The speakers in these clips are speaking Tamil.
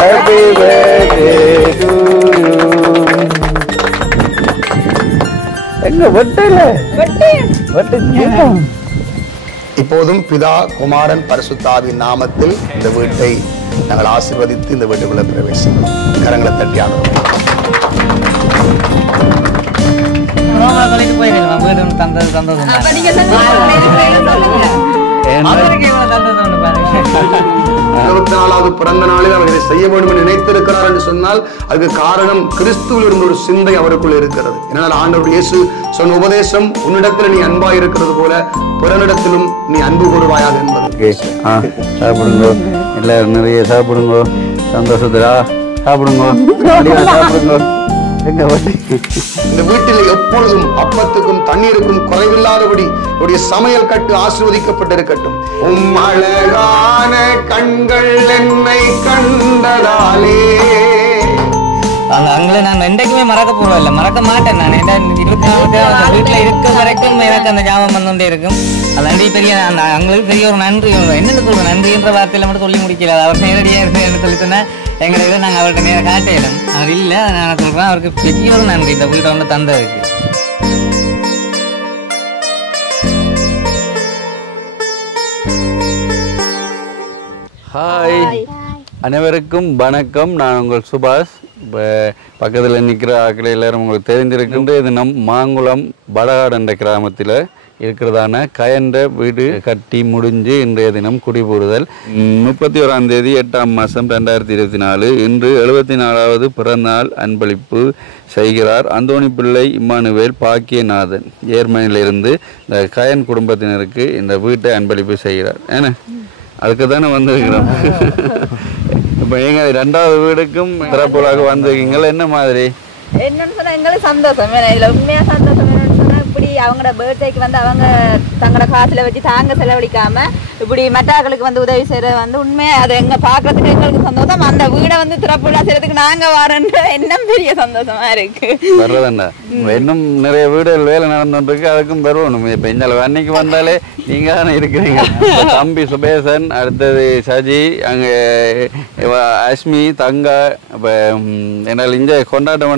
Happy birthday to you. எங்க வெட்டல இப்போதும் பிதா குமாரன் பரிசுத்தாவின் நாமத்தில் இந்த வீட்டை நாங்கள் ஆசீர்வதித்து இந்த வீட்டுக்குள்ள பிரவேசிக்கிறோம். கரங்களை தட்டி ஆடுவோம். பிறந்த நாளில் அவர் இதை செய்ய வேண்டும் என்று நினைத்திருக்கிறார் என்று சொன்னால் அதுக்கு காரணம் கிறிஸ்துவில் இருந்த ஒரு சிந்தை அவருக்குள் இருக்கிறது. ஏனால் ஆண்டவர் இயேசு சொன்ன உபதேசம், உன்னிடத்தில் நீ அன்பாய் இருக்கிறது போல பிறனிடத்திலும் நீ அன்பு கூறுவாயாக என்பது. சாப்பிடுங்க, எல்லாரும் நிறைய சாப்பிடுங்க, சந்தோஷத்துல சாப்பிடுங்க, சாப்பிடுங்க. இந்த வீட்டில் எப்பொழுதும் அப்பத்துக்கும் தண்ணீருக்கும் குறைவில்லாதபடி உடைய சமையல் கட்டு ஆசீர்வதிக்கப்பட்டிருக்கட்டும். அழகான கண்கள் என்னை கண்டதாலே அங்களை நான் என்றைக்குமே மறக்க போறதில்லை, மறக்க மாட்டேன். நான் 24 வீட்டுல இருக்க வரைக்கும் எனக்கு அந்த ஞாபகம் வந்துட்டே இருக்கும். அது நன்றி பெரிய அவங்களுக்கு பெரிய ஒரு நன்றி. என்னென்னு சொல்றேன், நன்றின்ற வார்த்தையில மட்டும் சொல்லி முடிக்கல. அவர் நேரடியாக இருந்து சொல்லி சொன்னா எங்களுக்கு நாங்கள் அவர்கிட்ட நேரம் காட்டிடும். அவர் இல்லை, நான் சொல்றேன் அவருக்கு பெரிய ஒரு நன்றி இந்த வீட்டை வந்து தந்ததுக்கு. ஹாய், அனைவருக்கும் வணக்கம். நான் உங்கள் சுபாஷ். இப்போ பக்கத்தில் நிற்கிற ஆக்களை எல்லாரும் உங்களுக்கு தெரிஞ்சிருக்கின்ற இது நம் மாங்குளம் படகாடு என்ற கிராமத்தில் இருக்கிறதான கயன்ற வீடு கட்டி முடிஞ்சு இன்றைய தினம் குடிபூறுதல். 31ஆம் தேதி 8ஆம் மாதம் 2024 இன்று 74வது பிறந்தநாள் அன்பளிப்பு செய்கிறார் அந்தோணி பிள்ளை இம்மானுவேல் பாக்கியநாதன். ஜெர்மனியிலிருந்து இந்த கயன் குடும்பத்தினருக்கு இந்த வீட்டை அன்பளிப்பு செய்கிறார். ஏன்னா அதுக்கு தானே வந்திருக்கிறோம். இப்போ நீங்கள் 2வது வீடுக்கும் சிறப்புகளாக வந்திருக்கீங்களா? என்ன மாதிரி என்னன்னு சொன்னா எங்களுக்கு சந்தோஷம். இதுல உண்மையா சந்தோஷம் என்னன்னு சொன்னா, இப்படி அவங்களோட பர்த்டேக்கு வந்து அவங்க தங்களோட காசுல வச்சு தாங்க செலவழிக்காம இப்படி மற்றவர்களுக்கு வந்து உதவி செய்யறது வந்து உண்மையா அது எங்க பாக்குறதுக்கு எங்களுக்கு சந்தோஷம். அந்த வீடை வந்து திறப்புலா செய்யறதுக்கு நாங்க வரன்ற எண்ணம் பெரிய சந்தோஷமா இருக்கு. வர்றதாண்டா இன்னும் நிறைய வீடுகள் வேலை நடந்துட்டு இருக்கு, அதுக்கும் வருவணும். இப்ப இந்த அன்னைக்கு வந்தாலே நீங்க தானே இருக்கிறீங்க. தம்பி சுபேசன், அடுத்தது சஜி, அங்க அஸ்மி, தங்கா. இப்ப என்னால் இங்க கொண்டாட்டம்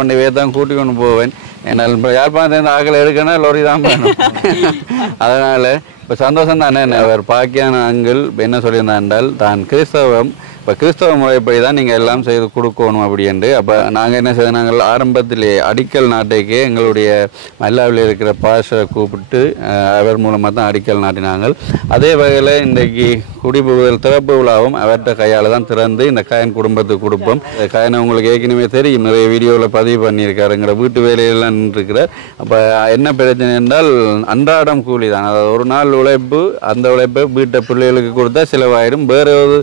பண்ணி தான் கூட்டி கொண்டு போவேன். என்னால் இப்போ யாழ்ப்பாணத்துலேருந்து ஆக்களை எடுக்கணும் லொரி தான் வேணும். அதனால் இப்போ சந்தோஷம் தானே. அவர் பாக்கியான அங்கிள் என்ன சொல்லியிருந்தான் என்றால், தான் கிறிஸ்தவம் இப்போ கிறிஸ்தவ முறைப்படி தான் நீங்கள் எல்லாம் செய்து கொடுக்கணும் அப்படின்ட்டு. அப்போ நாங்கள் என்ன செய்ய, நாங்கள் ஆரம்பத்திலே அடிக்கல் நாட்டைக்கே எங்களுடைய மல்லாவில் இருக்கிற பாஸ்டரை கூப்பிட்டு அவர் மூலமாக தான் அடிக்கல் நாட்டினாங்கள். அதே வகையில் இன்றைக்கு குடிபுகுதல் திறப்பு விழாவும் அவர்கிட்ட கையால் தான் திறந்து இந்த கயன் குடும்பத்துக்கு கொடுப்போம். இந்த கயனை உங்களுக்கு ஏற்கனவே தெரியும், நிறைய வீடியோவில் பதிவு பண்ணியிருக்காருங்கிற வீட்டு வேலையெல்லாம் நின்றுருக்கிறார். அப்போ என்ன பிரச்சனை என்றால் அன்றாடம் கூலி தான். அதாவது ஒரு நாள் உழைப்பு, அந்த உழைப்பை வீட்டை பிள்ளைகளுக்கு கொடுத்தா செலவாயிடும். வேறு ஒரு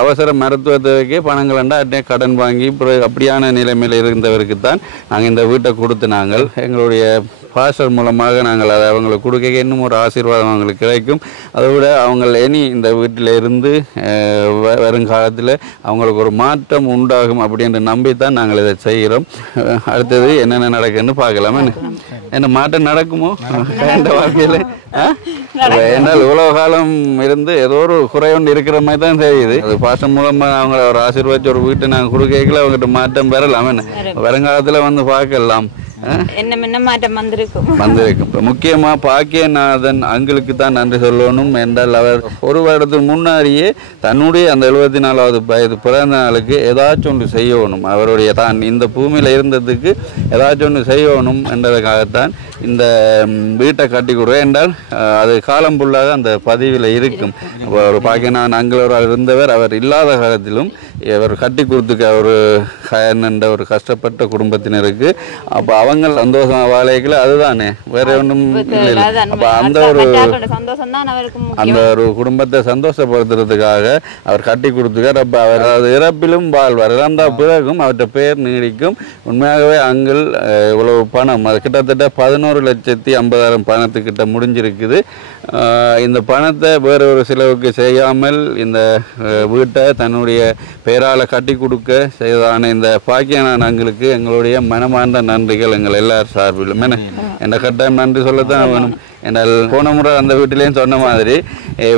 அவசர மருத்துவ தேவைக்கு பணங்கள் அட்டே கடன் வாங்கி அப்படியான நிலைமையில் இருந்தவருக்கு தான் நாங்கள் இந்த வீட்டை கொடுத்து நாங்கள் எங்களுடைய பாஸ்டர் மூலமாக நாங்கள் அதை அவங்களுக்கு கொடுக்க இன்னும் ஒரு ஆசீர்வாதம் அவங்களுக்கு கிடைக்கும். அதை விட அவங்க இனி இந்த வீட்டில் இருந்து வருங்காலத்தில் அவங்களுக்கு ஒரு மாற்றம் உண்டாகும் அப்படின்ற நம்பித்தான் நாங்கள் இதை செய்கிறோம். அடுத்தது என்னென்ன நடக்குன்னு பார்க்கலாமா? என்ன மாற்றம் நடக்குமோ இந்த வாழ்க்கையில்? ஏன்னால் இவ்வளவு காலம் இருந்து ஏதோ ஒரு குறை ஒன்று இருக்கிற மாதிரி தான் தெரியுது. அது பாஸ்டர் மூலமாக அவங்கள ஒரு ஆசீர்வாதிச்சு ஒரு வீட்டை நாங்கள் கொடுக்கல, அவங்ககிட்ட மாற்றம் பெறலாம். வருங்காலத்தில் வந்து பார்க்கலாம் என்ன மாற்றம் வந்திருக்கும். முக்கியமா பாக்கியநாதன் அங்களுக்கு தான் நன்றி சொல்லணும். என்றால் அவர் ஒரு வருடத்துக்கு முன்னாடியே தன்னுடைய அந்த 74வது வயது பிறந்த நாளுக்கு ஏதாச்சும் ஒன்று செய்யணும், அவருடைய தான் இந்த பூமியில இருந்ததுக்கு ஏதாச்சும் ஒன்று செய்யணும் என்றதுக்காகத்தான் இந்த வீட்டை கட்டி கொடுவேன். என்றால் அது காலம் ஃபுல்லாக அந்த பதிவில் இருக்கும். ஒரு பாக்கியநாதன் அங்களோரால் இருந்தவர், அவர் இல்லாத காலத்திலும் அவர் கட்டி கொடுத்துக்க ஒரு என்ற ஒரு கஷ்டப்பட்ட குடும்பத்தினருக்கு. அப்போ அவங்க சந்தோஷம் வாழைகள் அதுதானே, வேற ஒன்றும் இல்லை. அப்போ அந்த ஒரு குடும்பத்தை சந்தோஷப்படுத்துறதுக்காக அவர் கட்டி கொடுத்துக்கார். அப்போ அவர் அது இறப்பிலும் வாழ்வார், இறந்த பிறகும் அவர்கிட்ட பேர் நீடிக்கும். உண்மையாகவே அங்கிள் இவ்வளவு பணம், அது கிட்டத்தட்ட 11,50,000 பணத்துக்கிட்ட முடிஞ்சிருக்குது. இந்த பணத்தை வேற ஒரு செலவுக்கு செய்யாமல் இந்த வீட்டை தன்னுடைய பெயரால் கட்டி கொடுக்க செய்ததான இந்த பாக்கியநாதன் அங்களுக்கு எங்களுடைய மனமார்ந்த நன்றிகள் எங்கள் எல்லார் சார்பிலும். என்ன கட்டாயம் நன்றி சொல்லத்தான் வேணும். என்றால் போன முறை அந்த வீட்டிலேயும் சொன்ன மாதிரி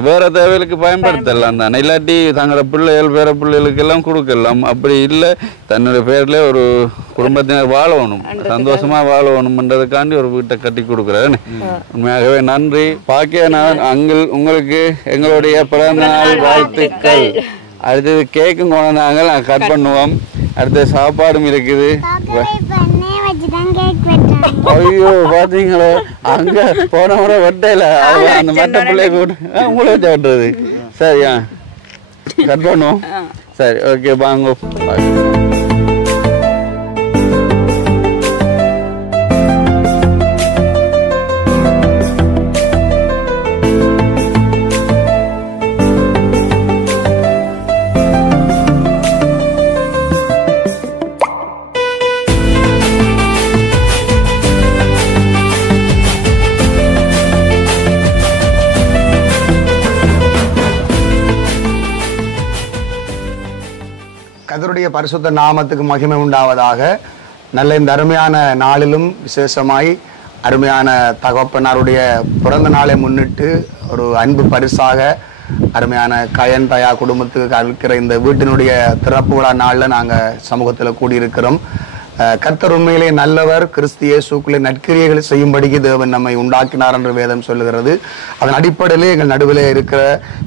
வேற தேவைகளுக்கு பயன்படுத்தலாம் தானே, இல்லாட்டி தங்களோட பிள்ளைகள் வேற பிள்ளைகளுக்கெல்லாம் கொடுக்கலாம். அப்படி இல்லை, தன்னுடைய பேர்ல ஒரு குடும்பத்தினர் வாழணும், சந்தோஷமா வாழணும்ன்றதுக்காண்டி ஒரு வீட்டை கட்டி கொடுக்குறேன். உண்மையாகவே நன்றி. பாக்கிய உங்களுக்கு எங்களுடைய பிறந்த நாள் வாழ்த்துக்கள். அடுத்தது கேக்கும் கொண்டாங்க, நாங்கள் கட் பண்ணுவோம். அடுத்த சாப்பாடும் இருக்குது. ஐயோ பாத்தீங்களா, அங்க போன முறை வெட்டையில அந்த மற்ற பிள்ளைய கூட்டு உங்களை வச்சு வெட்டுறது. சரியா, கட் பண்ணுவோம். சரி, ஓகே, வாங்க. கர்த்தருடைய பரிசுத்த நாமத்துக்கு மகிமை உண்டாவதாக. நல்ல இந்த அருமையான நாளிலும் விசேஷமாய் அருமையான தகப்பனாருடைய பிறந்த நாளை முன்னிட்டு ஒரு அன்பு பரிசாக அருமையான கயன் தயா குடும்பத்துக்கு அளிக்கிற இந்த வீட்டினுடைய திறப்பு விழா நாளில் நாங்கள் சமூகத்தில் கூடியிருக்கிறோம். கர்த்தர் உண்மையிலே நல்லவர், கிறிஸ்து இயேசுக்குள்ளே நற்கிரியைகள் செய்யும்படிக்கு தேவன் நம்மை உண்டாக்கினார் என்று வேதம் சொல்லுகிறது. அதன் அடிப்படையிலே எங்கள் நடுவிலே இருக்கிற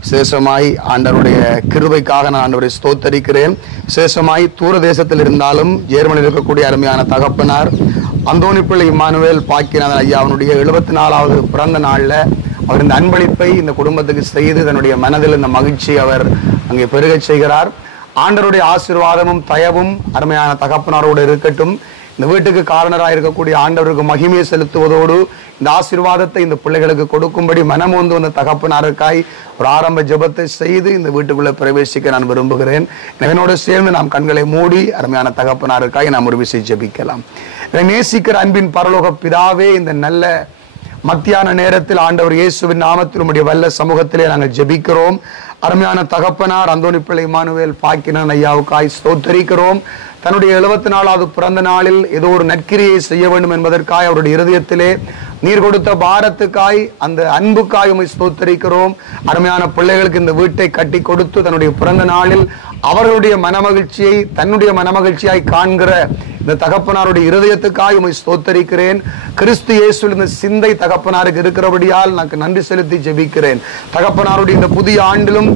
விசேஷமாய் ஆண்டவருடைய கிருபைக்காக நான் ஆண்டவரை ஸ்தோத்தரிக்கிறேன். விசேஷமாய் தூர தேசத்தில் இருந்தாலும் ஜெர்மனியில் இருக்கக்கூடிய அருமையான தகப்பனார் அந்தோணி பிள்ளை இம்மானுவேல் பாக்கியநாதன் ஐயா அவனுடைய 74வது பிறந்த நாளில் அவர் இந்த அன்பளிப்பை இந்த குடும்பத்துக்கு செய்து தன்னுடைய மனதில் இந்த மகிழ்ச்சியை அவர் அங்கே பெருகச் செய்கிறார். ஆண்டவருடைய ஆசீர்வாதமும் தயவும் அருமையான தகப்பனாரோடு இருக்கட்டும். இந்த வீட்டுக்கு காரணராக இருக்கக்கூடிய ஆண்டவருக்கு மகிமையை செலுத்துவதோடு இந்த ஆசீர்வாதத்தை இந்த பிள்ளைகளுக்கு கொடுக்கும்படி மனம் வந்து வந்த தகப்பனாருக்காய் ஒரு ஆரம்ப ஜெபத்தை செய்து இந்த வீட்டுக்குள்ளே பிரவேசிக்க நான் விரும்புகிறேன். என்னோடு சேர்ந்து நாம் கண்களை மூடி அருமையான தகப்பனாருக்காய் நாம் ஒரு விஷயம் ஜெபிக்கலாம். நேசிக்கிற அன்பின் பரலோக பிதாவே, இந்த நல்ல மத்தியான நேரத்தில் ஆண்டவர் இயேசுவின் நாமத்தில் உம்முடைய வல்ல சமூகத்திலே நாங்கள் ஜெபிக்கிறோம். அருமையான தகப்பனார் அந்தோணி பிள்ளை இம்மானுவேல் பாக்கியநாதன் ஐயாவுக்காய் ஸ்தோத்தரிக்கிறோம். தன்னுடைய 74வது பிறந்த நாளில் ஏதோ ஒரு நற்கிரியை செய்ய வேண்டும் என்பதற்காய் அவருடைய இருதயத்திலே நீர் கொடுத்த பாரத்துக்காய் அந்த அன்புக்காய் உம்மை ஸ்தோத்தரிக்கிறோம். அருமையான பிள்ளைகளுக்கு இந்த வீட்டை கட்டி கொடுத்து தன்னுடைய பிறந்த நாளில் அவர்களுடைய மனமகிழ்ச்சியை தன்னுடைய மனமகிழ்ச்சியாய் காண்கிற இந்த தகப்பனாருடைய இருதயத்துக்காய் உம்மை ஸ்தோத்தரிக்கிறேன். கிறிஸ்து இயேசுவில் இந்த சிந்தை தகப்பனாருக்கு இருக்கிறபடியால் நான் நன்றி செலுத்தி ஜெபிக்கிறேன். தகப்பனாருடைய இந்த புதிய ஆண்டிலும்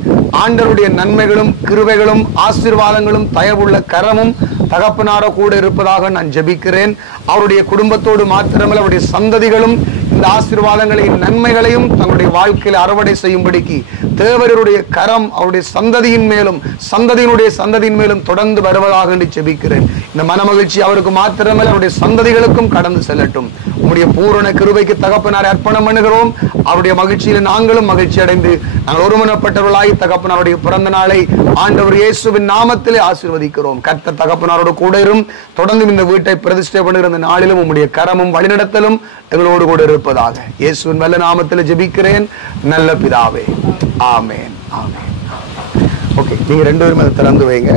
ஆண்டவருடைய நன்மைகளும் கிருபைகளும் ஆசீர்வாதங்களும் தயவுள்ள கரமும் தகப்பனாரோ கூட இருப்பதாக நான் ஜெபிக்கிறேன். அவருடைய குடும்பத்தோடு மாத்திரமல்ல அவருடைய சந்ததிகளும் இந்த ஆசீர்வாதங்களையும் நன்மைகளையும் தங்களுடைய வாழ்க்கையில் அறுவடை செய்யும்படிக்கு தேவருடைய கரம் அவருடைய சந்ததியின் மேலும் சந்ததியின் மேலும் தொடர்ந்து வருவதாக என்று ஜெபிக்கிறேன். இந்த மனமகிழ்ச்சி அவருக்கு மாத்திரமல்ல அவருடைய சந்ததிகளுக்கும் கடந்து செல்லட்டும். உம்முடைய பூரண கிருபைக்கு தகப்பனாரை அர்ப்பணம் பண்ணுகிறோம். அவருடைய மகிழ்ச்சியில் நாங்களும் மகிழ்ச்சி அடைந்து நாங்கள் ஒருமனப்பட்டவர்களாய் தகப்பனாருடைய பிறந்த நாளை ஆண்டவர் இயேசுவின் நாமத்திலே ஆசீர்வதிக்கிறோம். கர்த்தர் தகப்பனாரோடு கூட இரும். தொடர்ந்து இந்த வீட்டை பிரதிஷ்டை பண்ணுகிற இந்த நாளிலும் உம்முடைய கரமும் வழிநடத்தலும் எங்களோடு கூட இருப்பதாக இயேசுவின் வல்ல நாமத்தில் ஜெபிக்கிறேன் நல்ல பிதாவே. ஆமென், ஆமென். ஓகே, நீங்க ரெண்டு பேரும் அதை திறந்து வைங்க.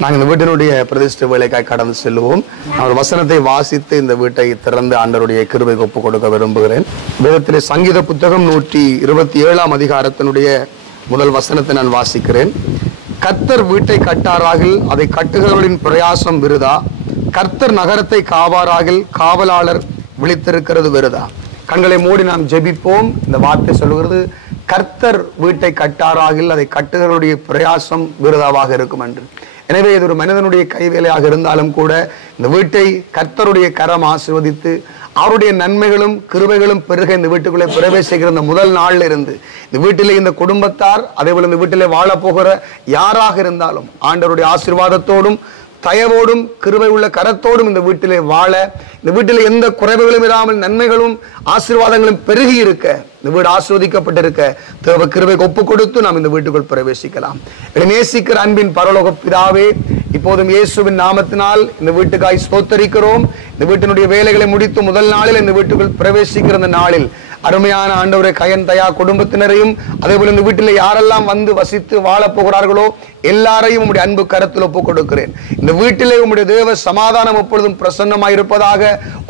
நாங்கள் இந்த வீட்டினுடைய பிரதிஷ்டை வேலைக்காய் கடந்து செல்வோம். நான் ஒரு வசனத்தை வாசித்து இந்த வீட்டை திறந்து ஆண்டவருடைய கிருபைக்கு ஒப்புக் கொடுக்க விரும்புகிறேன். வேதத்திலே சங்கீத புத்தகம் 127ஆம் அதிகாரத்தினுடைய முதல் வசனத்தை நான் வாசிக்கிறேன். கர்த்தர் வீட்டை கட்டாராகில் அதை கட்டுகிறவர்களின் பிரயாசம் விருதா, கர்த்தர் நகரத்தை காவாராகில் காவலாளர் விழித்திருக்கிறது விருதா. கண்களை மூடி நாம் ஜெபிப்போம். இந்த வார்த்தை சொல்கிறது, கர்த்தர் வீட்டை கட்டாராகில் அதை கட்டுகிறவருடைய பிரயாசம் விருதாவாக இருக்கும் என்று. எனவே இது ஒரு மனிதனுடைய கைவேலையாக இருந்தாலும் கூட இந்த வீட்டை கர்த்தருடைய கரம் ஆசீர்வதித்து அவருடைய நன்மைகளும் கிருபைகளும் பெருக இந்த வீட்டுக்குள்ளே பிரவேசிக்கிற இந்த முதல் நாள்ல இருந்து இந்த வீட்டிலே இந்த குடும்பத்தார் அதே போல இந்த வீட்டிலே வாழ போகிற யாராக இருந்தாலும் ஆண்டவருடைய ஆசீர்வாதத்தோடும் தயவோடும் கிருபை உள்ள கரத்தோடும் இந்த வீட்டிலே வாழ, இந்த வீட்டிலே எந்த குறைவுகளும் இல்லாமல் நன்மைகளும் ஆசீர்வாதங்களும் பெருகி இருக்க, இந்த வீடு ஆஸ்வதிக்கப்பட்டிருக்க தேவ கிருபைக்கு ஒப்பு கொடுத்து நாம் இந்த வீட்டுக்குள் பிரவேசிக்கலாம். நேசிக்கிற அன்பின் பரலோக பிதாவே, இப்போதும் இயேசுவின் நாமத்தினால் இந்த வீட்டுக்காய் ஸ்தோத்தரிக்கிறோம். இந்த வீட்டினுடைய வேலைகளை முடித்து முதல் நாளில் இந்த வீட்டுக்குள் பிரவேசிக்கிற இந்த நாளில் அருமையான ஆண்டவரை கயன் தயா குடும்பத்தினரையும் அதே போல இந்த வீட்டில் யாரெல்லாம் வந்து வசித்து வாழ போகிறார்களோ எல்லாரையும் உம்முடைய அன்பு கரத்தில் ஒப்புக் கொடுக்கிறேன். இந்த வீட்டிலே உம்முடைய தேவ சமாதானம் எப்பொழுதும் பிரசன்னமாய் இருப்பதாக,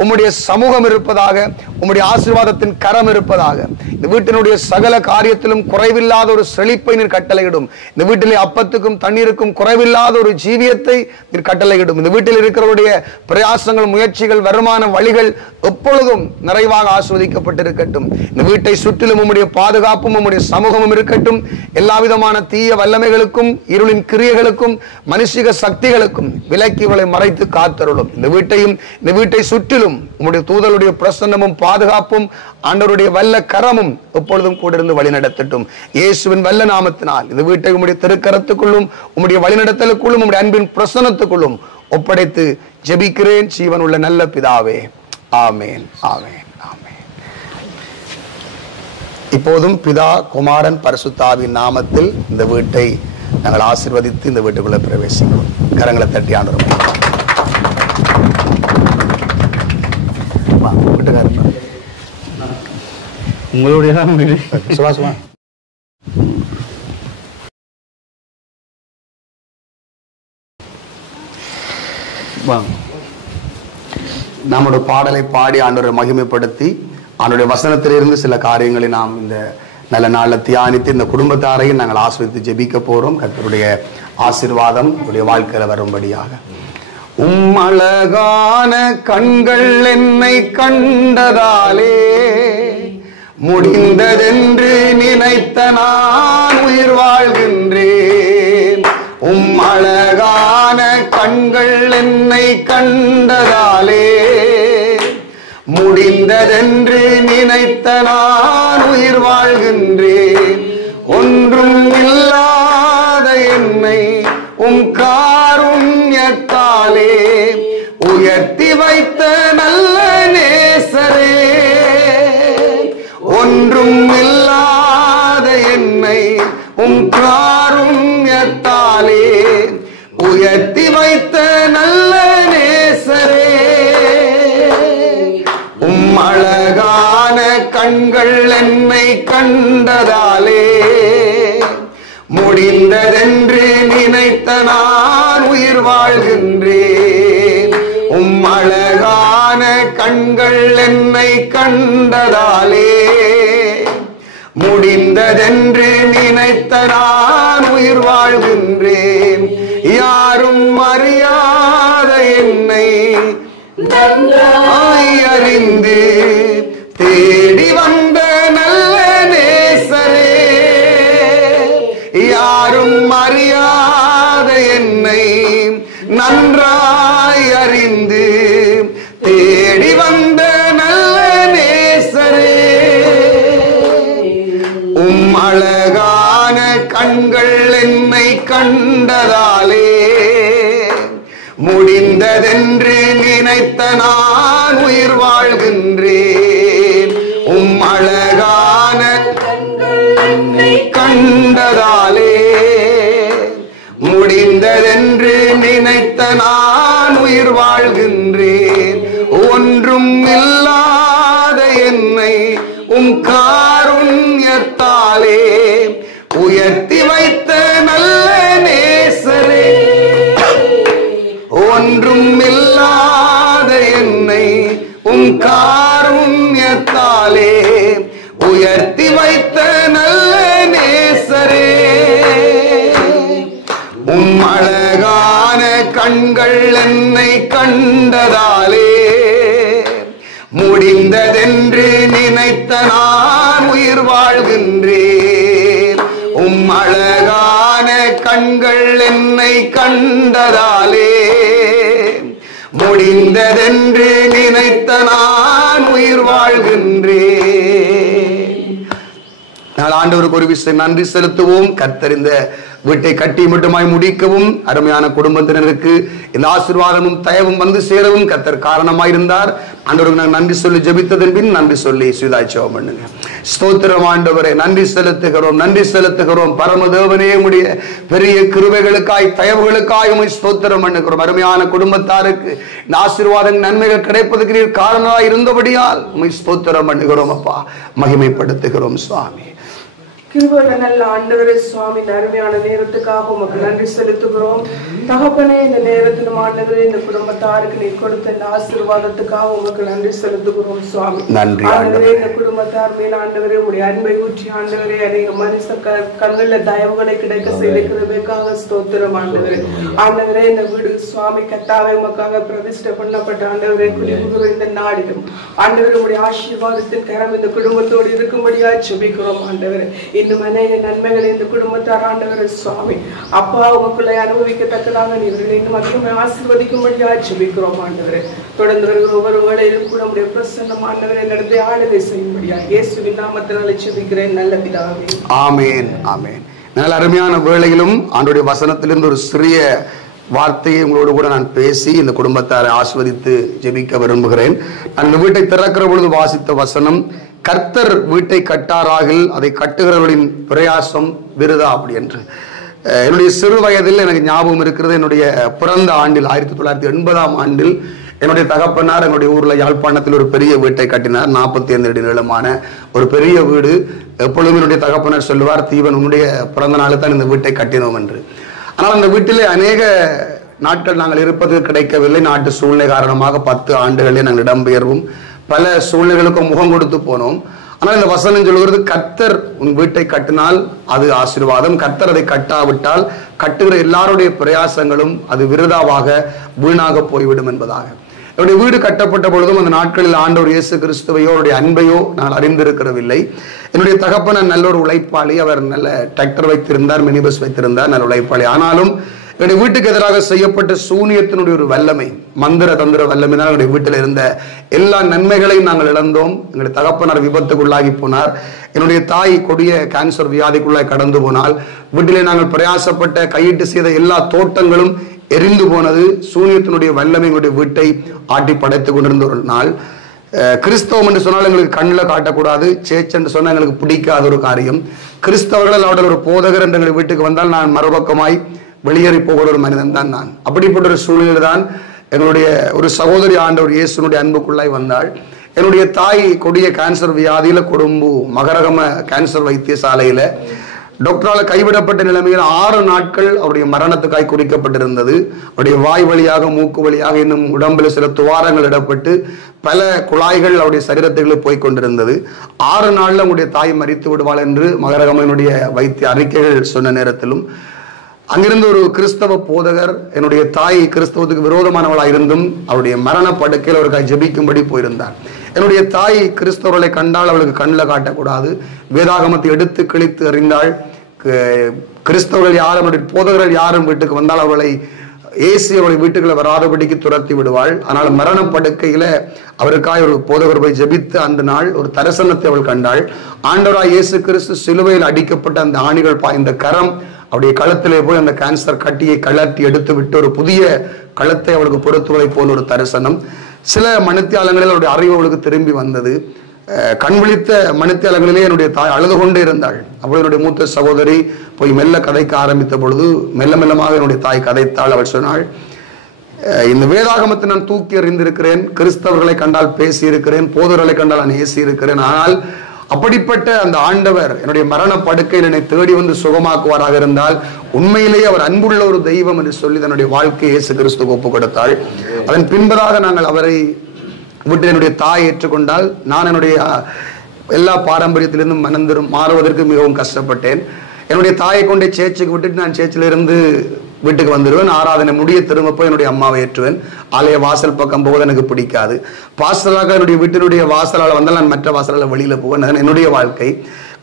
உம்முடைய சமூகம் இருப்பதாக, உம்முடைய ஆசீர்வாதத்தின் கரம் இருப்பதாக. இந்த வீட்டினுடைய சகல காரியத்திலும் குறைவில்லாத ஒரு செழிப்பை நீர் கட்டளையிடும். இந்த வீட்டிலே அப்பத்துக்கும் தண்ணீருக்கும் குறைவில்லாத ஒரு ஜீவியத்தை நீர் கட்டளையிடும். இந்த வீட்டில் இருக்கிறவருடைய பிரயாசங்கள், முயற்சிகள், வருமான வழிகள் எப்பொழுதும் நிறைவாக ஆஸ்வதிக்கப்பட்டிருக்கட்டும். இந்த வீட்டை சுற்றிலும் உம்முடைய பாதுகாப்பும் உம்முடைய சமூகமும் இருக்கட்டும். எல்லா விதமான தீய வல்லமைகளுக்கும் இருளின் கிரியைகளுக்கும் மனுஷிக சக்திகளுக்கும் விலக்கிகளை மறைத்து காத்தருளும். இந்த வீட்டை சுற்றிலும் உம்முடைய தூதருடைய பிரசன்னமும் பாதுகாப்பும் ஆண்டவருடைய வல்ல கரமும் எப்பொழுதும் கூட இருந்து வழிநடத்தட்டும். இயேசுவின் வல்ல நாமத்தினால் இந்த வீட்டை உம்முடைய திருக்கரத்துக்குள்ளும் உம்முடைய வழிநடத்தலுக்குள்ளும் உம்முடைய அன்பின் பிரசன்னத்துக்குள்ளும் ஒப்படைத்து ஜெபிக்கிறேன் ஜீவன் உள்ள நல்ல பிதாவே. ஆமேன், ஆமேன், ஆமேன். இப்போதும் பிதா, குமாரன், பரிசுத்தாவின் நாமத்தில் இந்த வீட்டை நாங்கள் ஆசீர்வதித்து இந்த வீட்டுக்குள்ள பிரவேசிக்கிறோம். கரங்களை தட்டி ஆண்டவரே. உங்களுடைய சுவாசமா நம்முடைய பாடலை பாடி ஆண்டவரை மகிமைப்படுத்தி ஆண்டவருடைய வசனத்திலிருந்து சில காரியங்களை நாம் இந்த நல்ல நாளில் தியானித்து இந்த குடும்பத்தாரையும் நாங்கள் ஆஸ்வதித்து ஜெபிக்க போறோம். கர்த்தருடைய ஆசீர்வாதம் உடைய வாழ்க்கையில வரும்படியாக. அழகான கண்கள் என்னை கண்டதாலே முடிந்ததென்று நினைத்த நான் உயிர் வாழ்கின்றேன். அழகான கண்கள் என்னை கண்டதாலே முடிந்ததென்று நினைத்த நான் உயிர் வாழ்கின்றேன். ஒன்றும் இல்லாத என்னை காருண்யத்தாலே உயர்த்தி வைத்த நல்ல நேசரே. ஒன்றும் இல்லாத என்னை காருண்யத்தாலே உயர்த்தி வைத்த நல்ல நேசரே. அழகான கண்கள் என்னை கண்டதாலே முடிந்ததென்று நினைத்த நான் உயிர் வாழ்கின்றேன். அழகான கண்கள் என்னை கண்டதாலே முடிந்ததென்று நினைத்த நான் உயிர் வாழ்கின்றேன். யாரும் அறியாத என்னை அறிந்து தேடி வந்த நல்ல நேசரே. யாரும் அறியாத என்னை நன்றாய் அறிந்து தேடி வந்த நல்ல நேசரே. அழகான கண்கள் என்னை கண்டதாலே முடிந்ததென்று நினைத்த நான் உயிர் வாழ்கின்றேன். அழகான கண்கள் என்னை கண்டதாலே முடிந்ததென்று நினைத்த நான் உயிர் வாழ்கின்றேன். ஒன்றும் இல்லாத என்னை காருண்யத்தாலே உயர்த்தி வைத்த நல்ல நேசரே. ஒன்றும் இல்லாத என்னை காருண்யத்தாலே உயர்த்தி வைத்த நல்ல நேசரே. அழகான கண்கள் என்னை கண்டதாலே முடிந்ததென்று நினைத்த நான் உயிர் வாழ்கின்றேன். அழகான கண்கள் என்னை கண்டதாலே முடிந்ததென்று நினைத்த நான் உயிர் வாழ்கின்றேன். ஆண்டவருக்கு ஒரு விஷயம் நன்றி செலுத்துவோம். கர்த்தர் இந்த வீட்டை கட்டி மட்டுமாய் முடிக்கவும் அருமையான குடும்பத்தினருக்கு இந்த ஆசீர்வாதமும் தயவும் வந்து சேரவும் கர்த்தர் காரணமாயிருந்தார். ஆண்டவருக்கு நாங்கள் நன்றி சொல்லி ஜெபித்ததன் பின் நன்றி சொல்லி சுதாட்சம் பண்ணுங்க. ஸ்தோத்திரம் ஆண்டவரே, நன்றி செலுத்துகிறோம், நன்றி செலுத்துகிறோம். பரமதேவனே, உம்முடைய பெரிய கிருபைகளுக்காய் தயவுகளுக்காய் உம்மை ஸ்தோத்திரம் பண்ணுகிறோம். அருமையான குடும்பத்தாருக்கு இந்த ஆசீர்வாதம் நன்மைகள் கிடைப்பதற்கு நீர் காரணமாய் இருந்தபடியால் உம்மை ஸ்தோத்திரம் பண்ணுகிறோம். அப்பா, மகிமைப்படுத்துகிறோம் சுவாமி. கிருபையுள்ள நல்ல ஆண்டவரே சுவாமி, அருமையான நேரத்துக்காக உமக்கு நன்றி செலுத்துகிறோம் தகப்பனே. இந்த நேரத்திலும் ஆண்டவரே இந்த குடும்பத்தாருக்கு நீ கொடுத்த இந்த ஆசீர்வாதத்துக்காக உமக்கு நன்றி செலுத்துகிறோம் சுவாமி. ஆண்டவரே இந்த குடும்பத்தார் மேல் ஆண்டவரே உடைய அன்பை ஊற்றி ஆண்டவரே அநேக மனுஷ கண்களில் தயவுகளை கிடைக்க செய்திருக்கிறதுக்காக ஸ்தோத்திரம் ஆண்டவரே. ஆண்டவரே இந்த வீடு சுவாமி கத்தாவை உமக்காக பிரதிஷ்டை பண்ணப்பட்ட ஆண்டவரே குடிபுகிற இந்த நாளிலும் ஆண்டவரே உடைய ஆசீர்வாதத்தின் கரம் இந்த குடும்பத்தோடு இருக்கும்படியா ஜெபிக்கிறோம் ஆண்டவரே. இன்னும் அநேக நன்மைகளை இந்த குடும்பத்தார் ஆண்டவரே சுவாமி அப்பா உமக்குள்ளே அனுபவிக்கத்தக்கதாக நீவர்களை இன்னும் அதிகமாக ஆசீர்வதிக்கும்படியா ஜெபிக்கிறோம் ஆண்டவரே. தொடர்ந்து வருகிற ஒவ்வொரு வேளையிலும் கூட உடைய பிரசன்னம் ஆண்டவரை நடத்தி ஆளுகை செய்யும்படியா இயேசுவின் நாமத்தினால ஜெபிக்கிறேன் நல்ல பிதாவே. ஆமேன் ஆமேன். நல்ல அருமையான வேளையிலும் ஆண்டவருடைய வசனத்திலிருந்து ஒரு சிறிய வார்த்தையை உங்களோடு கூட நான் பேசி இந்த குடும்பத்தாரை ஆஸ்வதித்து ஜெபிக்க விரும்புகிறேன். நான் இந்த வீட்டை திறக்கிற பொழுது வாசித்த வசனம், கர்த்தர் வீட்டை கட்டாராகில் அதை கட்டுகிறவர்களின் பிரயாசம் விருதா அப்படி என்று. என்னுடைய சிறு வயதில் எனக்கு ஞாபகம் இருக்கிறது. என்னுடைய பிறந்த ஆண்டில் 1980ஆம் ஆண்டில் என்னுடைய தகப்பனார் என்னுடைய ஊரில் யாழ்ப்பாணத்தில் ஒரு பெரிய வீட்டை கட்டினார். 45 அடி நீளமான ஒரு பெரிய வீடு. எப்பொழுதும் என்னுடைய தகப்பனார் சொல்லுவார், தீவன் உன்னுடைய பிறந்த நாள் தான் இந்த வீட்டை கட்டினோம் என்று. ஆனால் அந்த வீட்டிலே அநேக நாட்கள் நாங்கள் இருப்பது கிடைக்கவில்லை. நாட்டு சூழ்நிலை காரணமாக 10 ஆண்டுகளே நாங்கள் இடம்பெயர்வும் பல சூழ்நிலைகளுக்கும் முகம் கொடுத்து போனோம். ஆனால் இந்த வசனம் சொல்கிறது, கர்த்தர் உன் வீட்டை கட்டினால் அது ஆசீர்வாதம், கர்த்தர் அதை கட்டாவிட்டால் கட்டுகிற எல்லாருடைய பிரயாசங்களும் அது விருதாவாக வீணாக போய்விடும் என்பதாக. என்னுடைய வீடு கட்டப்பட்ட பொழுதும் அந்த நாட்களில் ஆண்டவர் இயேசு கிறிஸ்துவையோ அவருடைய அன்பையோ நான் அறிந்திருக்கிறவில்லை. என்னுடைய தகப்பன் நல்ல ஒரு உழைப்பாளி. அவர் நல்ல டிராக்டர் வைத்திருந்தார், மினி பஸ் வைத்திருந்தார், நல்ல உழைப்பாளி. ஆனாலும் என்னுடைய வீட்டுக்கு எதிராக செய்யப்பட்ட சூனியத்தினுடைய ஒரு வல்லமை, மந்திர தந்திர வல்லமைதான் என்னுடைய வீட்டில் இருந்த எல்லா நன்மைகளையும் நாங்கள் இழந்தோம். எங்களுடைய தகப்பனார் விபத்துக்குள்ளாகி போனார். என்னுடைய தாய் கொடிய கேன்சர் வியாதிக்குள்ளாய் கடந்து போனால், வீட்டிலே நாங்கள் பிரயாசப்பட்ட கையிட்டு செய்த எல்லா தோட்டங்களும் எரிந்து போனது. சூனியத்தினுடைய வல்லமை எங்களுடைய வீட்டை ஆட்டி படைத்துக் கொண்டிருந்த ஒரு நாள். கிறிஸ்தவம் என்று சொன்னால் எங்களுக்கு கண்ணில் காட்டக்கூடாது, சேர்ச் என்று சொன்னால் எங்களுக்கு பிடிக்காத ஒரு காரியம். கிறிஸ்தவர்கள் அவர்கள் ஒரு போதகர் என்று எங்கள் வீட்டுக்கு வந்தால் நான் மறுபக்கமாய் வெளியேறி போகிற ஒரு மனிதன் தான் நான். அப்படிப்பட்ட ஒரு சூழ்நிலை தான் எங்களுடைய ஒரு சகோதரி ஆண்டவர் இயேசுனுடைய அன்புக்குள்ளாய் வந்தாள். என்னுடைய தாய் கொடிய கேன்சர் வியாதியில கொழும்பு மகரகம கேன்சர் வைத்தியசாலையில டாக்டரால கைவிடப்பட்ட நிலைமையில் 6 நாட்கள் அவருடைய மரணத்துக்காய் குறிக்கப்பட்டிருந்தது. அவருடைய வாய் வழியாக மூக்கு வழியாக இன்னும் உடம்புல சில துவாரங்கள் இடப்பட்டு பல குழாய்கள் அவருடைய சரீரத்துக்குள்ளே போய் கொண்டிருந்தது. 6 நாள்ல அவருடைய தாய் மரித்து விடுவாள் என்று மகரகமனுடைய வைத்திய அறிக்கைகள் சொன்ன நேரத்திலும் அங்கிருந்து ஒரு கிறிஸ்தவ போதகர் என்னுடைய தாய் கிறிஸ்தவத்துக்கு விரோதமானவளாக இருந்தும் அவருடைய மரண படுக்கையில் அவருக்காக ஜெபிக்கும்படி போயிருந்தார். என்னுடைய தாய் கிறிஸ்தவர்களை கண்டால் அவளுக்கு கண்ணில் காட்டக்கூடாது. வேதாகமத்தை எடுத்து கிழித்து அறிந்தாள். கிறிஸ்தவர்கள் யாரும் அவருடைய போதகர்கள் யாரும் வீட்டுக்கு வந்தால் அவளை ஏசி அவருடைய வீட்டுக்குள்ள வராதபடிக்கு துரத்தி விடுவாள். ஆனால் மரண படுக்கையில அவருக்காக ஒரு போதகர் போய் ஜெபித்து அந்த நாள் ஒரு தரிசனத்தை அவள் கண்டாள். ஆண்டவராய் இயேசு கிறிஸ்து சிலுவையில் அடிக்கப்பட்ட அந்த ஆணிகள் பாய்ந்த கரம் அவருடைய களத்திலே போய் அந்த கேன்சர் கட்டியை கலட்டி எடுத்து விட்டு ஒரு புதிய களத்தை அவளுக்கு பொருத்துவதை போல ஒரு தரிசனம். சில மணித்தியாலங்களில் அவருடைய அறிவு அவளுக்கு திரும்பி வந்தது. கண் விழித்த மணித்தியாலங்களிலே என்னுடைய தாய் அழுது கொண்டே இருந்தாள். அப்பொழுது என்னுடைய மூத்த சகோதரி போய் மெல்ல கதைக்க ஆரம்பித்த பொழுது மெல்ல மெல்லமாக என்னுடைய தாய் கதைத்தாள். அவள் சொன்னாள், இந்த வேதாகமத்தை நான் தூக்கி எறிந்திருக்கிறேன், கிறிஸ்தவர்களை கண்டால் பேசி இருக்கிறேன், போதவர்களை கண்டால் நான் ஏசி இருக்கிறேன். ஆனால் அப்படிப்பட்ட அந்த ஆண்டவர் என்னுடைய மரண படுக்கையில் என்னை தேடி வந்து சுகமாக்குவாராக இருந்தால் உண்மையிலேயே அவர் அன்புள்ள ஒரு தெய்வம் என்று சொல்லி தன்னுடைய வாழ்க்கையை இயேசு கிறிஸ்துவுக்கு ஒப்புக் கொடுத்தாள். அதன் பின்பதாக நாங்கள் அவரை விட்டு என்னுடைய தாய் ஏற்றுக்கொண்டால் நான் என்னுடைய எல்லா பாரம்பரியத்திலிருந்தும் மனந்திரும் மாறுவதற்கு மிகவும் கஷ்டப்பட்டேன். என்னுடைய தாயை கொண்டே சேர்ச்சுக்கு விட்டுட்டு நான் சேர்ச்சிலிருந்து வீட்டுக்கு வந்துடுவேன். ஆராதனை முடிய திரும்ப போய் என்னுடைய அம்மாவை ஏற்றுவேன். ஆலய வாசல் பக்கம் போவது எனக்கு பிடிக்காது. வாசலாக என்னுடைய வீட்டினுடைய வாசலால் வந்தால் நான் மற்ற வாசலால் வெளியில போவேன். என்னுடைய வாழ்க்கை.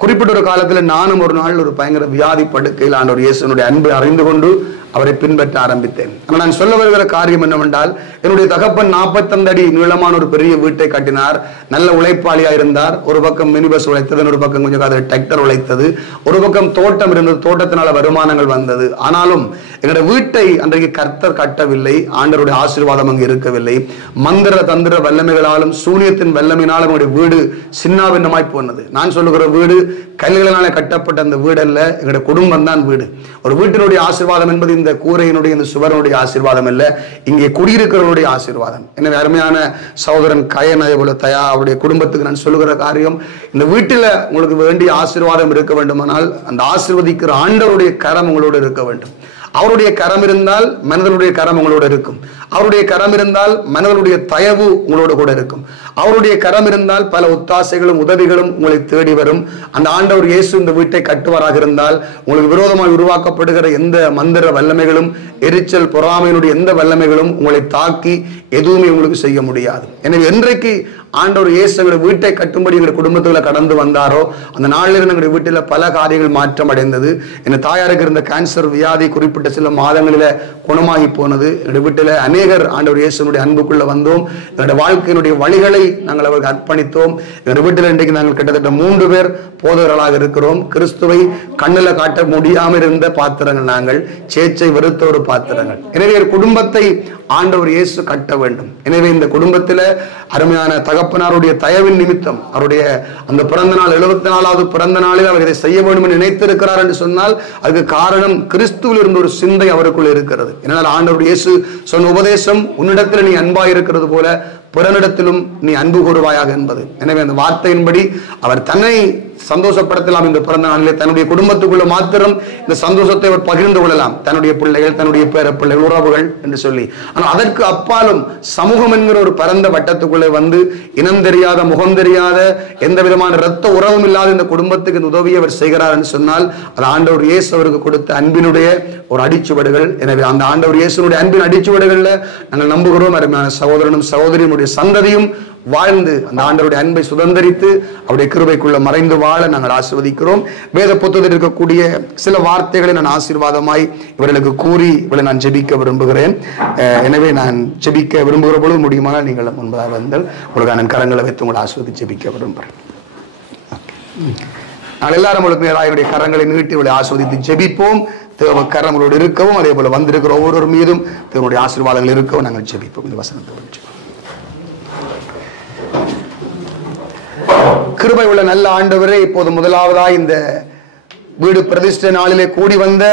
குறிப்பிட்ட ஒரு காலத்தில் நானும் ஒரு நாள் ஒரு பயங்கர வியாதி படுக்கையில் ஆண்டவர் இயேசுனுடைய அன்பை அறிந்து கொண்டு அவரை பின்பற்ற ஆரம்பித்தேன். ஆனால் நான் சொல்ல வருகிற காரியம் என்னவென்றால், என்னுடைய தகப்பன் 45 அடி நீளமான ஒரு பெரிய வீட்டை கட்டினார். நல்ல உழைப்பாளியா இருந்தார். ஒரு பக்கம் மினி பஸ் உழைத்தது, ஒரு பக்கம் கொஞ்சம் டிராக்டர் உழைத்தது, ஒரு பக்கம் தோட்டம் இருந்தது, தோட்டத்தினால வருமானங்கள் வந்தது. ஆனாலும் என்னுடைய வீட்டை அன்றைக்கு கர்த்தர் கட்டவில்லை. ஆண்டவருடைய ஆசீர்வாதம் அங்கு இருக்கவில்லை. மந்திர தந்திர வல்லமைகளாலும் சூனியத்தின் வல்லமையினாலும் என்னுடைய வீடு சின்னாபின்னமாய் போனது. நான் சொல்லுகிற வீடு கல்லுகளினால கட்டப்பட்ட அந்த வீடு அல்ல, எங்களுடைய குடும்பம் தான் வீடு. ஒரு வீட்டினுடைய ஆசீர்வாதம் என்பது இந்த இந்த கூரையினுடைய இந்த சுவரனுடைய ஆசீர்வாதம் அல்ல, இங்கே குடியிருக்கிறவருடைய ஆசீர்வாதம். எனவே அருமையான சகோதரன் கயன், அதே போல தயா, அவருடைய குடும்பத்துக்கு நான் சொல்லுகிற காரியம், இந்த வீட்டில் உங்களுக்கு வேண்டிய ஆசீர்வாதம் இருக்க வேண்டுமானால் அந்த ஆசீர்வதிக்கிற ஆண்டவருடைய கரம் உங்களோடு இருக்க வேண்டும். அவருடைய கரம் இருந்தால் மனிதனுடைய கரம் உங்களோட இருக்கும். அவருடைய கரம் இருந்தால் மனிதனுடைய தயவு உங்களோட கூட இருக்கும். அவருடைய கரம் இருந்தால் பல ஒத்தாசைகளும் உதவிகளும் உங்களை தேடி வரும். அந்த ஆண்டவர் இயேசு இந்த வீட்டை கட்டுவாராக இருந்தால் உங்களுக்கு விரோதமாக உருவாக்கப்படுகிற எந்த மந்திர வல்லமைகளும், எரிச்சல் பொறாமையினுடைய எந்த வல்லமைகளும் உங்களை தாக்கி எதுவுமே உங்களுக்கு செய்ய முடியாது. எனவே என்றைக்கு ஆண்டவர் இயேசு எங்களுடைய வீட்டை கட்டும்படி எங்களுடைய குடும்பத்துல கடந்து வந்தாரோ அந்த நாளில் எங்களுடைய வீட்டில் பல காரியங்கள் மாற்றம் அடைந்தது. என் தாயாருக்கு இருந்த கேன்சர் வியாதி குறிப்பிட்ட சில மாதங்களில குணமாகி போனது. என்னுடைய வீட்டில் அநேகர் ஆண்டவர் இயேசுனுடைய அன்புக்குள்ள வந்தோம். என்னுடைய வாழ்க்கையினுடைய வழிகளை நாங்கள் அவருக்கு அர்ப்பணித்தோம். என்னுடைய வீட்டில் இன்றைக்கு நாங்கள் கிட்டத்தட்ட 3 பேர் போதகர்களாக இருக்கிறோம். கிறிஸ்துவை கண்ணில் காட்ட முடியாமல் இருந்த பாத்திரங்கள் நாங்கள், சேச்சை வெறுத்த ஒரு பாத்திரங்கள். எனவே குடும்பத்தை ஆண்டவர் இயேசு கட்ட வேண்டும். எனவே இந்த குடும்பத்தில் அருமையான தகப்பனாருடைய தயவின் நிமித்தம் அவருடைய அந்த பிறந்த நாள் 74வது பிறந்த நாளில் அவர் இதை செய்ய வேண்டும் என்று நினைத்திருக்கிறார் என்று சொன்னால் அதுக்கு காரணம் கிறிஸ்துவில் இருந்த ஒரு சிந்தை அவருக்குள் இருக்கிறது. ஏனால் ஆண்டவர் இயேசு சொன்ன உபதேசம், உன்னிடத்தில் நீ அன்பாய் இருக்கிறது போல பிறனிடத்திலும் நீ அன்பு கூறுவாயாக என்பது. எனவே அந்த வார்த்தையின்படி அவர் தன்னை சந்தோஷப்படுத்தலாம். இந்த பிறந்த நாளிலே தன்னுடைய குடும்பத்துக்குள்ள மாத்திரம் இந்த சந்தோஷத்தை அவர் பகிர்ந்து கொள்ளலாம், தன்னுடைய பிள்ளைகள், தன்னுடைய பேர பிள்ளைகள், உறவுகள் என்று சொல்லி. ஆனால் அதற்கு அப்பாலும் சமூகம் என்கிற ஒரு பரந்த வட்டத்துக்குள்ளே வந்து இனம் தெரியாத, முகம் தெரியாத, எந்த விதமான இரத்த உறவும் இல்லாத இந்த குடும்பத்துக்கு இந்த உதவியை அவர் செய்கிறார் என்று சொன்னால் அது ஆண்டவர் இயேசு அவருக்கு கொடுத்த அன்பினுடைய ஒரு அடிச்சுவடுகள். எனவே அந்த ஆண்டவர் இயேசுனுடைய அன்பின் அடிச்சுவடுகள்ல நாங்கள் நம்புகிறோம். அருமையான சகோதரனும் சகோதரியினுடைய சந்ததியும் வாழ்ந்து அந்த ஆண்டவருடைய அன்பை சுதந்திரித்து அவருடைய கிருபைக்குள்ள மறைந்து வாழ நாங்கள் ஆசீர்வதிக்கிறோம். வேத புத்தகத்தில் இருக்கக்கூடிய சில வார்த்தைகளை நான் ஆசீர்வாதமாய் இவர்களுக்கு கூறி இவளை நான் ஜெபிக்க விரும்புகிறேன். எனவே நான் ஜெபிக்க விரும்புகிற பொழுது முடியுமானால் நீங்கள் முன்பதாக வந்தால் உங்களுக்கான கரங்களை வைத்து உங்களை ஆசீர்வதி ஜெபிக்க விரும்புகிறேன். நாங்கள் எல்லாரும் உங்களுக்கு நேராக கரங்களை நீட்டி இவளை ஆசீர்வதித்து ஜெபிப்போம். தேவ கரங்களோடு இருக்கவும், அதே போல வந்திருக்கிற ஒவ்வொரு மீதும் தேவனுடைய ஆசீர்வாதங்கள் இருக்கவும் நாங்கள் ஜெபிப்போம். இந்த வசனத்தை கிருபை உள்ள நல்ல ஆண்டவரே, இப்போது முதலாவதாய் இந்த வீடு பிரதிஷ்டை நாளிலே கூடி வந்த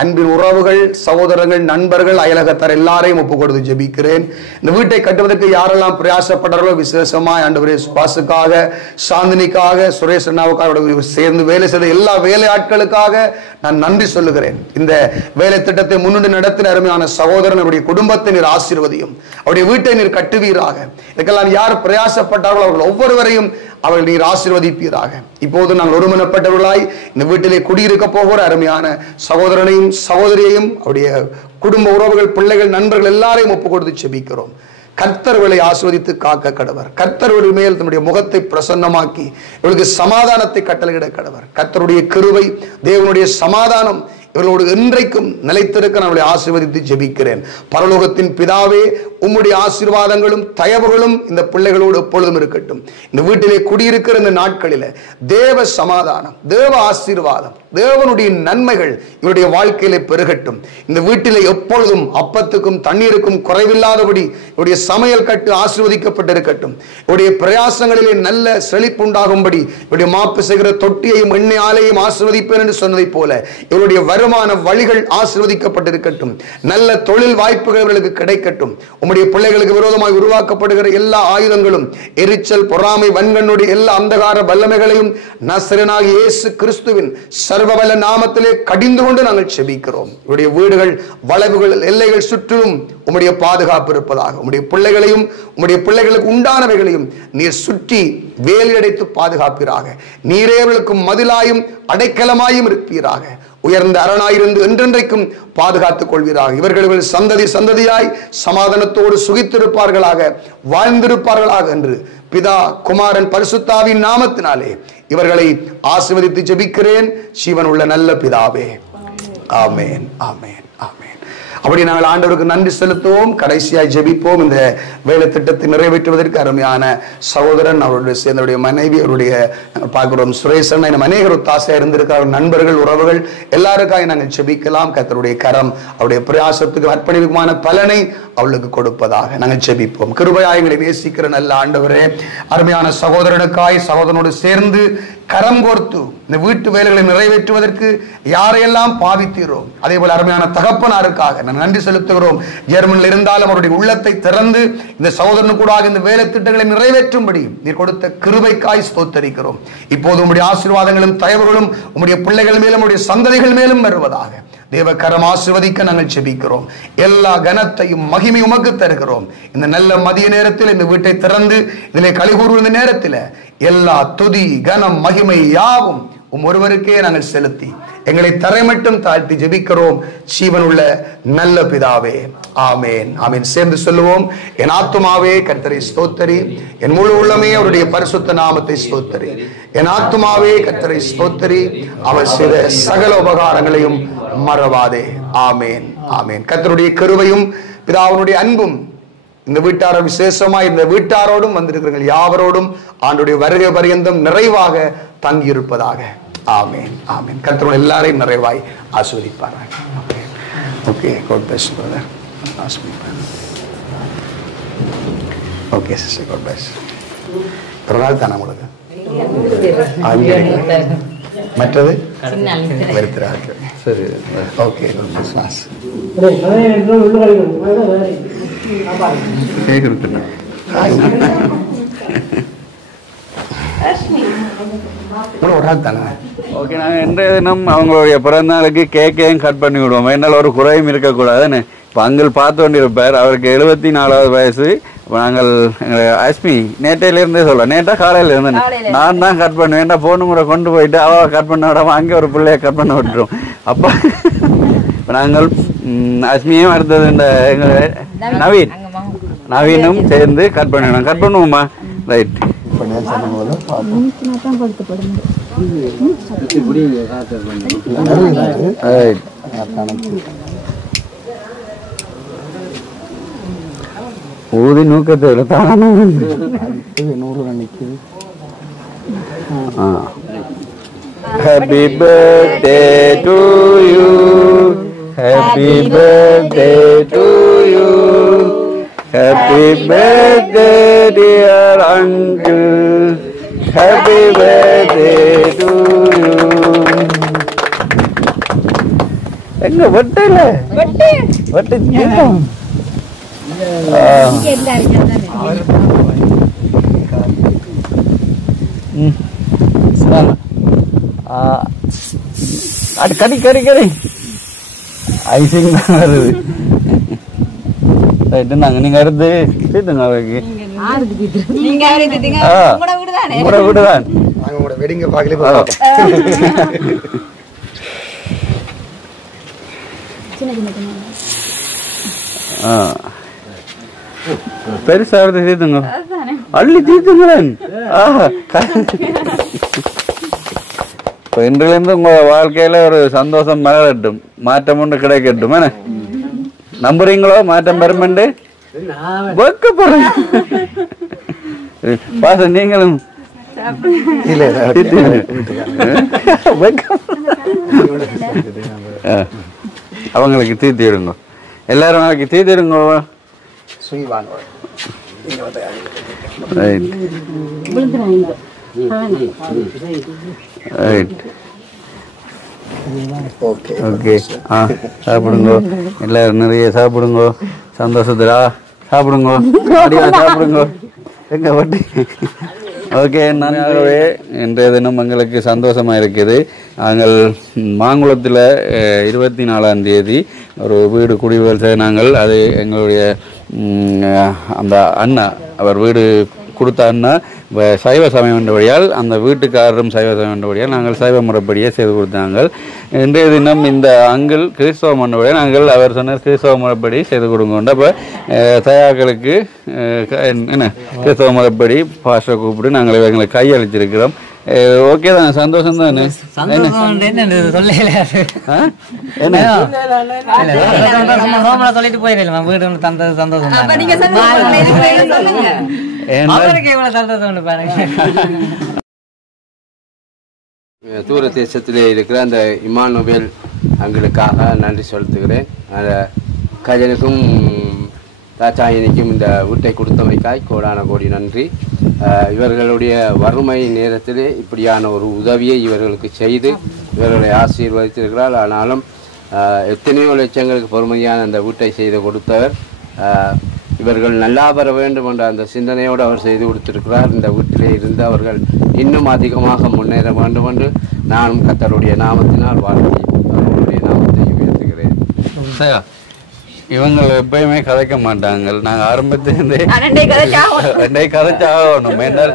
அன்பின் உறவுகள், சகோதரர்கள், நண்பர்கள், அயலகத்தார் எல்லாரையும் ஒப்பு கொடுத்து ஜெபிக்கிறேன். இந்த வீட்டை கட்டுவதற்கு யாரெல்லாம் பிரயாசப்படுறார்களோ விசேஷமாய் ஆண்டவரே சுபாசுக்காக, சாந்தினிக்காக, சுரேஷ் அண்ணாவுக்காக சேர்ந்து வேலை செய்த எல்லா வேலையாட்களுக்காக நான் நன்றி சொல்லுகிறேன். இந்த வேலை திட்டத்தை முன்னின்று நடத்தின அருமையான சகோதரன் அவருடைய குடும்பத்தை நீர் ஆசீர்வதியும், அவருடைய வீட்டை நீர் கட்டுவீராக. இதுக்கெல்லாம் யார் பிரயாசப்பட்டார்களோ அவர்கள் ஒவ்வொருவரையும் அவர்கள் நீர் ஆசீர்வதிப்பீராக. இப்போது நாங்கள் ஒருமனப்பட்டவர்களாய் இந்த வீட்டிலே குடியிருக்க போகிற அருமையான சகோதரனையும் சகோதரியையும் அவருடைய குடும்ப உறவுகள், பிள்ளைகள், நண்பர்கள் எல்லாரையும் ஒப்பு கொடுத்து ஜெபிக்கிறோம். கர்த்தர்களை ஆசீர்வதித்து காக்க கடவர். கர்த்தருடைய மேல் தன்னுடைய முகத்தை பிரசன்னமாக்கி இவர்களுக்கு சமாதானத்தை கட்டளையிட கடவர். கர்த்தருடைய கிருபை, தேவனுடைய சமாதானம் இவர்களோடு என்றைக்கும் நிலைத்திருக்க நான் அவளை ஆசீர்வதித்து ஜெபிக்கிறேன். பரலோகத்தின் பிதாவே, உம்முடைய ஆசீர்வாதங்களும் தயவுகளும் இந்த பிள்ளைகளோடு எப்பொழுதும் இருக்கட்டும். இந்த வீட்டிலே குடியிருக்கிற இந்த நாட்களில தேவ சமாதானம், தேவ ஆசீர்வாதம், தேவனுடைய நன்மைகள் இவருடைய வாழ்க்கையிலே பெருகட்டும். இந்த வீட்டிலே எப்பொழுதும் அப்பத்துக்கும் தண்ணீருக்கும் குறைவில்லாதபடி இவருடைய சமையல் கட்டு ஆசீர்வதிக்கப்பட்டிருக்கட்டும். இவருடைய பிரயாசங்களிலே நல்ல செழிப்புண்டாகும்படி இவருடைய மாப்பு செய்கிற தொட்டியையும் எண்ணெய் ஆலையும் ஆசீர்வதிப்பேன் என்று சொன்னதை போல இவருடைய வருமான வழிகள் ஆசீர்வதிக்கப்பட்டிருக்கட்டும். நல்ல தொழில் வாய்ப்புகள் இவர்களுக்கு கிடைக்கட்டும். உம்முடைய பிள்ளைகளுக்கு விரோதமாக உருவாக்கப்படுகிற எல்லா ஆயுதங்களும், எரிச்சல், பொறாமை, வன்கண்ணுடைய எல்லா அந்தகார வல்லமைகளையும் நசரேயனாகிய இயேசு கிறிஸ்துவின் சர்வவல்ல நாமத்திலே கடிந்து கொண்டு நாங்கள் ஜெபிக்கிறோம். இவருடைய வீடுகள், வளைவுகள், எல்லைகள் சுற்றிலும் உம்முடைய பாதுகாப்பு இருப்பதாக. உம்முடைய பிள்ளைகளையும் உம்முடைய பிள்ளைகளுக்கு உண்டானவைகளையும் நீர் சுற்றி வேலையடைத்து பாதுகாப்பீராக. நீரே அவர்களுக்கு மதிலாயும் அடைக்கலமாயும் இருப்பீராக. உயர்ந்த அரணாயிருந்து என்றென்றைக்கும் பாதுகாத்துக் கொள்வீராக. இவர்கள் சந்ததி சந்ததியாய் சமாதானத்தோடு சுகித்திருப்பார்களாக, வாழ்ந்திருப்பார்களாக என்று பிதா, குமாரன், பரிசுத்தாவின் நாமத்தினாலே இவர்களை ஆசீர்வதித்து ஜெபிக்கிறேன். ஜீவன் உள்ள நல்ல பிதாவே, ஆமேன், ஆமேன், ஆமேன். அப்படி நாங்கள் ஆண்டவருக்கு நன்றி செலுத்துவோம். கடைசியாய் ஜெபிப்போம். இந்த வேலை திட்டத்தை நிறைவேற்றுவதற்கு அருமையான சகோதரன், அவருடைய சேர்ந்தவருடைய மனைவி, அவருடைய பார்க்கிறோம் சுரேசன், இன்னும் அநேகர் ஒத்தாசையா இருந்திருக்கார். நண்பர்கள், உறவுகள் எல்லாருக்காக நாங்கள் ஜெபிக்கலாம். கர்த்தருடைய கரம் அவருடைய பிரயாசத்துக்கு அர்ப்பணிப்புமான பலனை அவளுக்கு கொடுப்பதாக நாங்கள் ஜெபிப்போம். கிருபையாய் எங்களை நேசிக்கிற நல்ல ஆண்டவரே, அருமையான சகோதரனுக்காய், சகோதரனோடு சேர்ந்து கரம் கோர்த்து இந்த வீட்டு வேலைகளை நிறைவேற்றுவதற்கு யாரையெல்லாம் பாவித்தீரோ அதே போல அருமையான தகப்பனாருக்காக நான் நன்றி செலுத்துகிறோம். ஜெர்மனில் இருந்தாலும் அவருடைய உள்ளத்தை திறந்து இந்த சகோதரனுக்கூடாக இந்த வேலை திட்டங்களை நிறைவேற்றும்படி நீர் கொடுத்த கிருபைக்காய் ஸ்தோத்தரிக்கிறோம். இப்போது உம்முடைய ஆசீர்வாதங்களும் தயவுகளும் உம்முடைய பிள்ளைகள் மேலும் உம்முடைய சந்ததிகள் மேலும் வருவதாக தேவக்கரம் ஆசீர்வதிக்க நாங்கள் ஜெபிக்கிறோம். எல்லா கனத்தையும் மகிமை உமக்கு தருகிறோம். இந்த நல்ல மதிய நேரத்தில் இந்த வீட்டை திறந்து இதிலே களிகூறும் இந்த நேரத்தில் எல்லா துதி கனம் மகிமை யாவும் ஒருவருக்கே நாங்கள் செலுத்தி எங்களை தரைமட்டும் தாழ்த்தி ஜெபிக்கிறோம் ஜீவனுள்ள நல்ல பிதாவே, ஆமேன் ஆமேன். சேர்ந்து சொல்லுவோம். என் ஆத்துமாவே கர்த்தரை ஸ்தோத்தரி, என் முழு உள்ளமே அவருடைய பரிசுத்த நாமத்தை ஸ்தோத்தரி. என் ஆத்துமாவே கர்த்தரை ஸ்தோத்தரி, அவர் செய்த சகல உபகாரங்களையும் மறவாதே. ஆமேன் ஆமேன். கர்த்தருடைய கிருபையும் பிதாவினுடைய அன்பும் இந்த வீட்டார விசேஷமாய் இந்த வீட்டாரோடும் வந்திருக்கிறீர்கள் யாவரோடும் ஆண்டுடைய வருகை பரியந்தம் நிறைவாக தங்கியிருப்பதாக. ஆமேன் ஆமேன். கர்த்தர் எல்லாரையும் நிறைவாய் ஆசீர்வதிப்பார்கள். Okay, God bless you, brother. Okay sister, God bless. ஒரு நாள் தானே உங்களுக்கு மற்றது வருத்திராக. சரி, ஓகே, ஒரு ஆள் தானே. ஓகே, நாங்கள் இன்றைய தினம் அவங்களுடைய பிறந்த நாளுக்கு கேக்கையும் கட் பண்ணி விடுவோம். என்னால் ஒரு குறையும் இருக்கக்கூடாதுன்னு. இப்போ அங்கிள் பார்த்து கொண்டிருப்பார். அவருக்கு 74வது வயசு. இப்போ நாங்கள் அஸ்மி நேற்றையிலேருந்தே சொல்ல, நேற்றா காலையில் இருந்தேன் நான் தான் கட் பண்ணுவேன். ஏன்டா போன முறை கொண்டு போயிட்டு அவள் கட் பண்ண விடாம அங்கே ஒரு பிள்ளைய கட் பண்ண விட்டுரும். அப்போ இப்போ நாங்கள் அஸ்மியும் அடுத்தது இந்த எங்கள் நவீனும் சேர்ந்து கட் பண்ணிவிடும். கட் பண்ணுவோம்மா? ரைட். ஊதி நூக்கத்தை happy birthday to you, happy birthday to you, happy birthday dear uncle, happy birthday to you. எங்க வெட்டல வெட்டு அது கடி கடி கடி ஐசிங் தான் வருது. நாங்க நீங்க அடுத்து சேர்த்துங்க அவருக்கு. உங்களோட வீடுதான் வெடிங்க பாக்கல. பெருசா தீர்த்துங்க, அள்ளி தீர்த்துங்களேன். இப்போ இன்றிலிருந்து உங்க வாழ்க்கையில ஒரு சந்தோஷம் மலரட்டும், மாற்றம் ஒன்று கிடைக்கட்டும். என்ன நம்புறீங்களோ? மாற்றம் பெருமண்டு வைக்கப்படுறீங்க. பாச நீங்களும் அவங்களுக்கு தீர்த்திடுங்க. எல்லாரும் நாளைக்கு தீர்த்திடுங்க. ஓகே, சாப்பிடுங்க எல்லாரும், நிறைய சாப்பிடுங்க. சந்தோஷத்துடா சாப்பிடுங்க, சாப்பிடுங்க. எங்க வட்டி. ஓகே, நானாகவே இன்றைய தினம் எங்களுக்கு சந்தோஷமா இருக்குது. நாங்கள் மாங்குளத்தில் 24ஆம் தேதி ஒரு வீடு குடிவேல் செய்தாங்கள். அது எங்களுடைய அந்த அண்ணா, அவர் வீடு கொடுத்த அண்ணா சைவ சமயம் என்றபடியால் அந்த வீட்டுக்காரரும் சைவ சமயம் என்றபடியால் நாங்கள் சைவ முறைப்படியே செய்து கொடுத்தாங்க. இன்றைய தினம் இந்த அங்கிள் கிறிஸ்தவம் என்றபடியால் நாங்கள் அவர் சொன்ன கிறிஸ்தவ முறைப்படி செய்து கொடுங்கோண்டு. அப்போ தயாக்களுக்கு என்ன கிறிஸ்தவ முறைப்படி பாஸ்டரை கூப்பிட்டு நாங்கள் இவங்களை கையளிச்சிருக்கிறோம். ஓகே தான், சந்தோஷம் தானே. சொல்லிட்டு போயிடலாம் வீடு தந்தது சந்தோஷம். தூர தேசத்திலே இருக்கிற அந்த இமானுவேல் அங்களுக்காக நன்றி செலுத்துகிறேன். அந்த கஜனுக்கும் தாச்சாயினிக்கும் இந்த வீட்டை கொடுத்தமைக்காய் கோடான கோடி நன்றி. இவர்களுடைய வறுமை நேரத்திலே இப்படியான ஒரு உதவியை இவர்களுக்கு செய்து இவர்களை ஆசீர்வதித்திருக்கிறார். ஆனாலும் எத்தனையோ லட்சங்களுக்கு பொறுமையான அந்த வீட்டை செய்து கொடுத்தவர் இவர்கள் நல்லா பெற வேண்டும் என்ற அந்த சிந்தனையோடு அவர் செய்து கொடுத்திருக்கிறார். இந்த வீட்டிலே இருந்து அவர்கள் இன்னும் அதிகமாக முன்னேற வேண்டும் என்று நானும் கர்த்தருடைய நாமத்தினால் வாழ்த்தி அவர்களுடைய நாமத்தை உயர்த்துகிறேன். இவங்க எப்பயுமே கதைக்க மாட்டாங்க. நாங்க ஆரம்பத்திலிருந்தே கதைச்சாகணும். என்றால்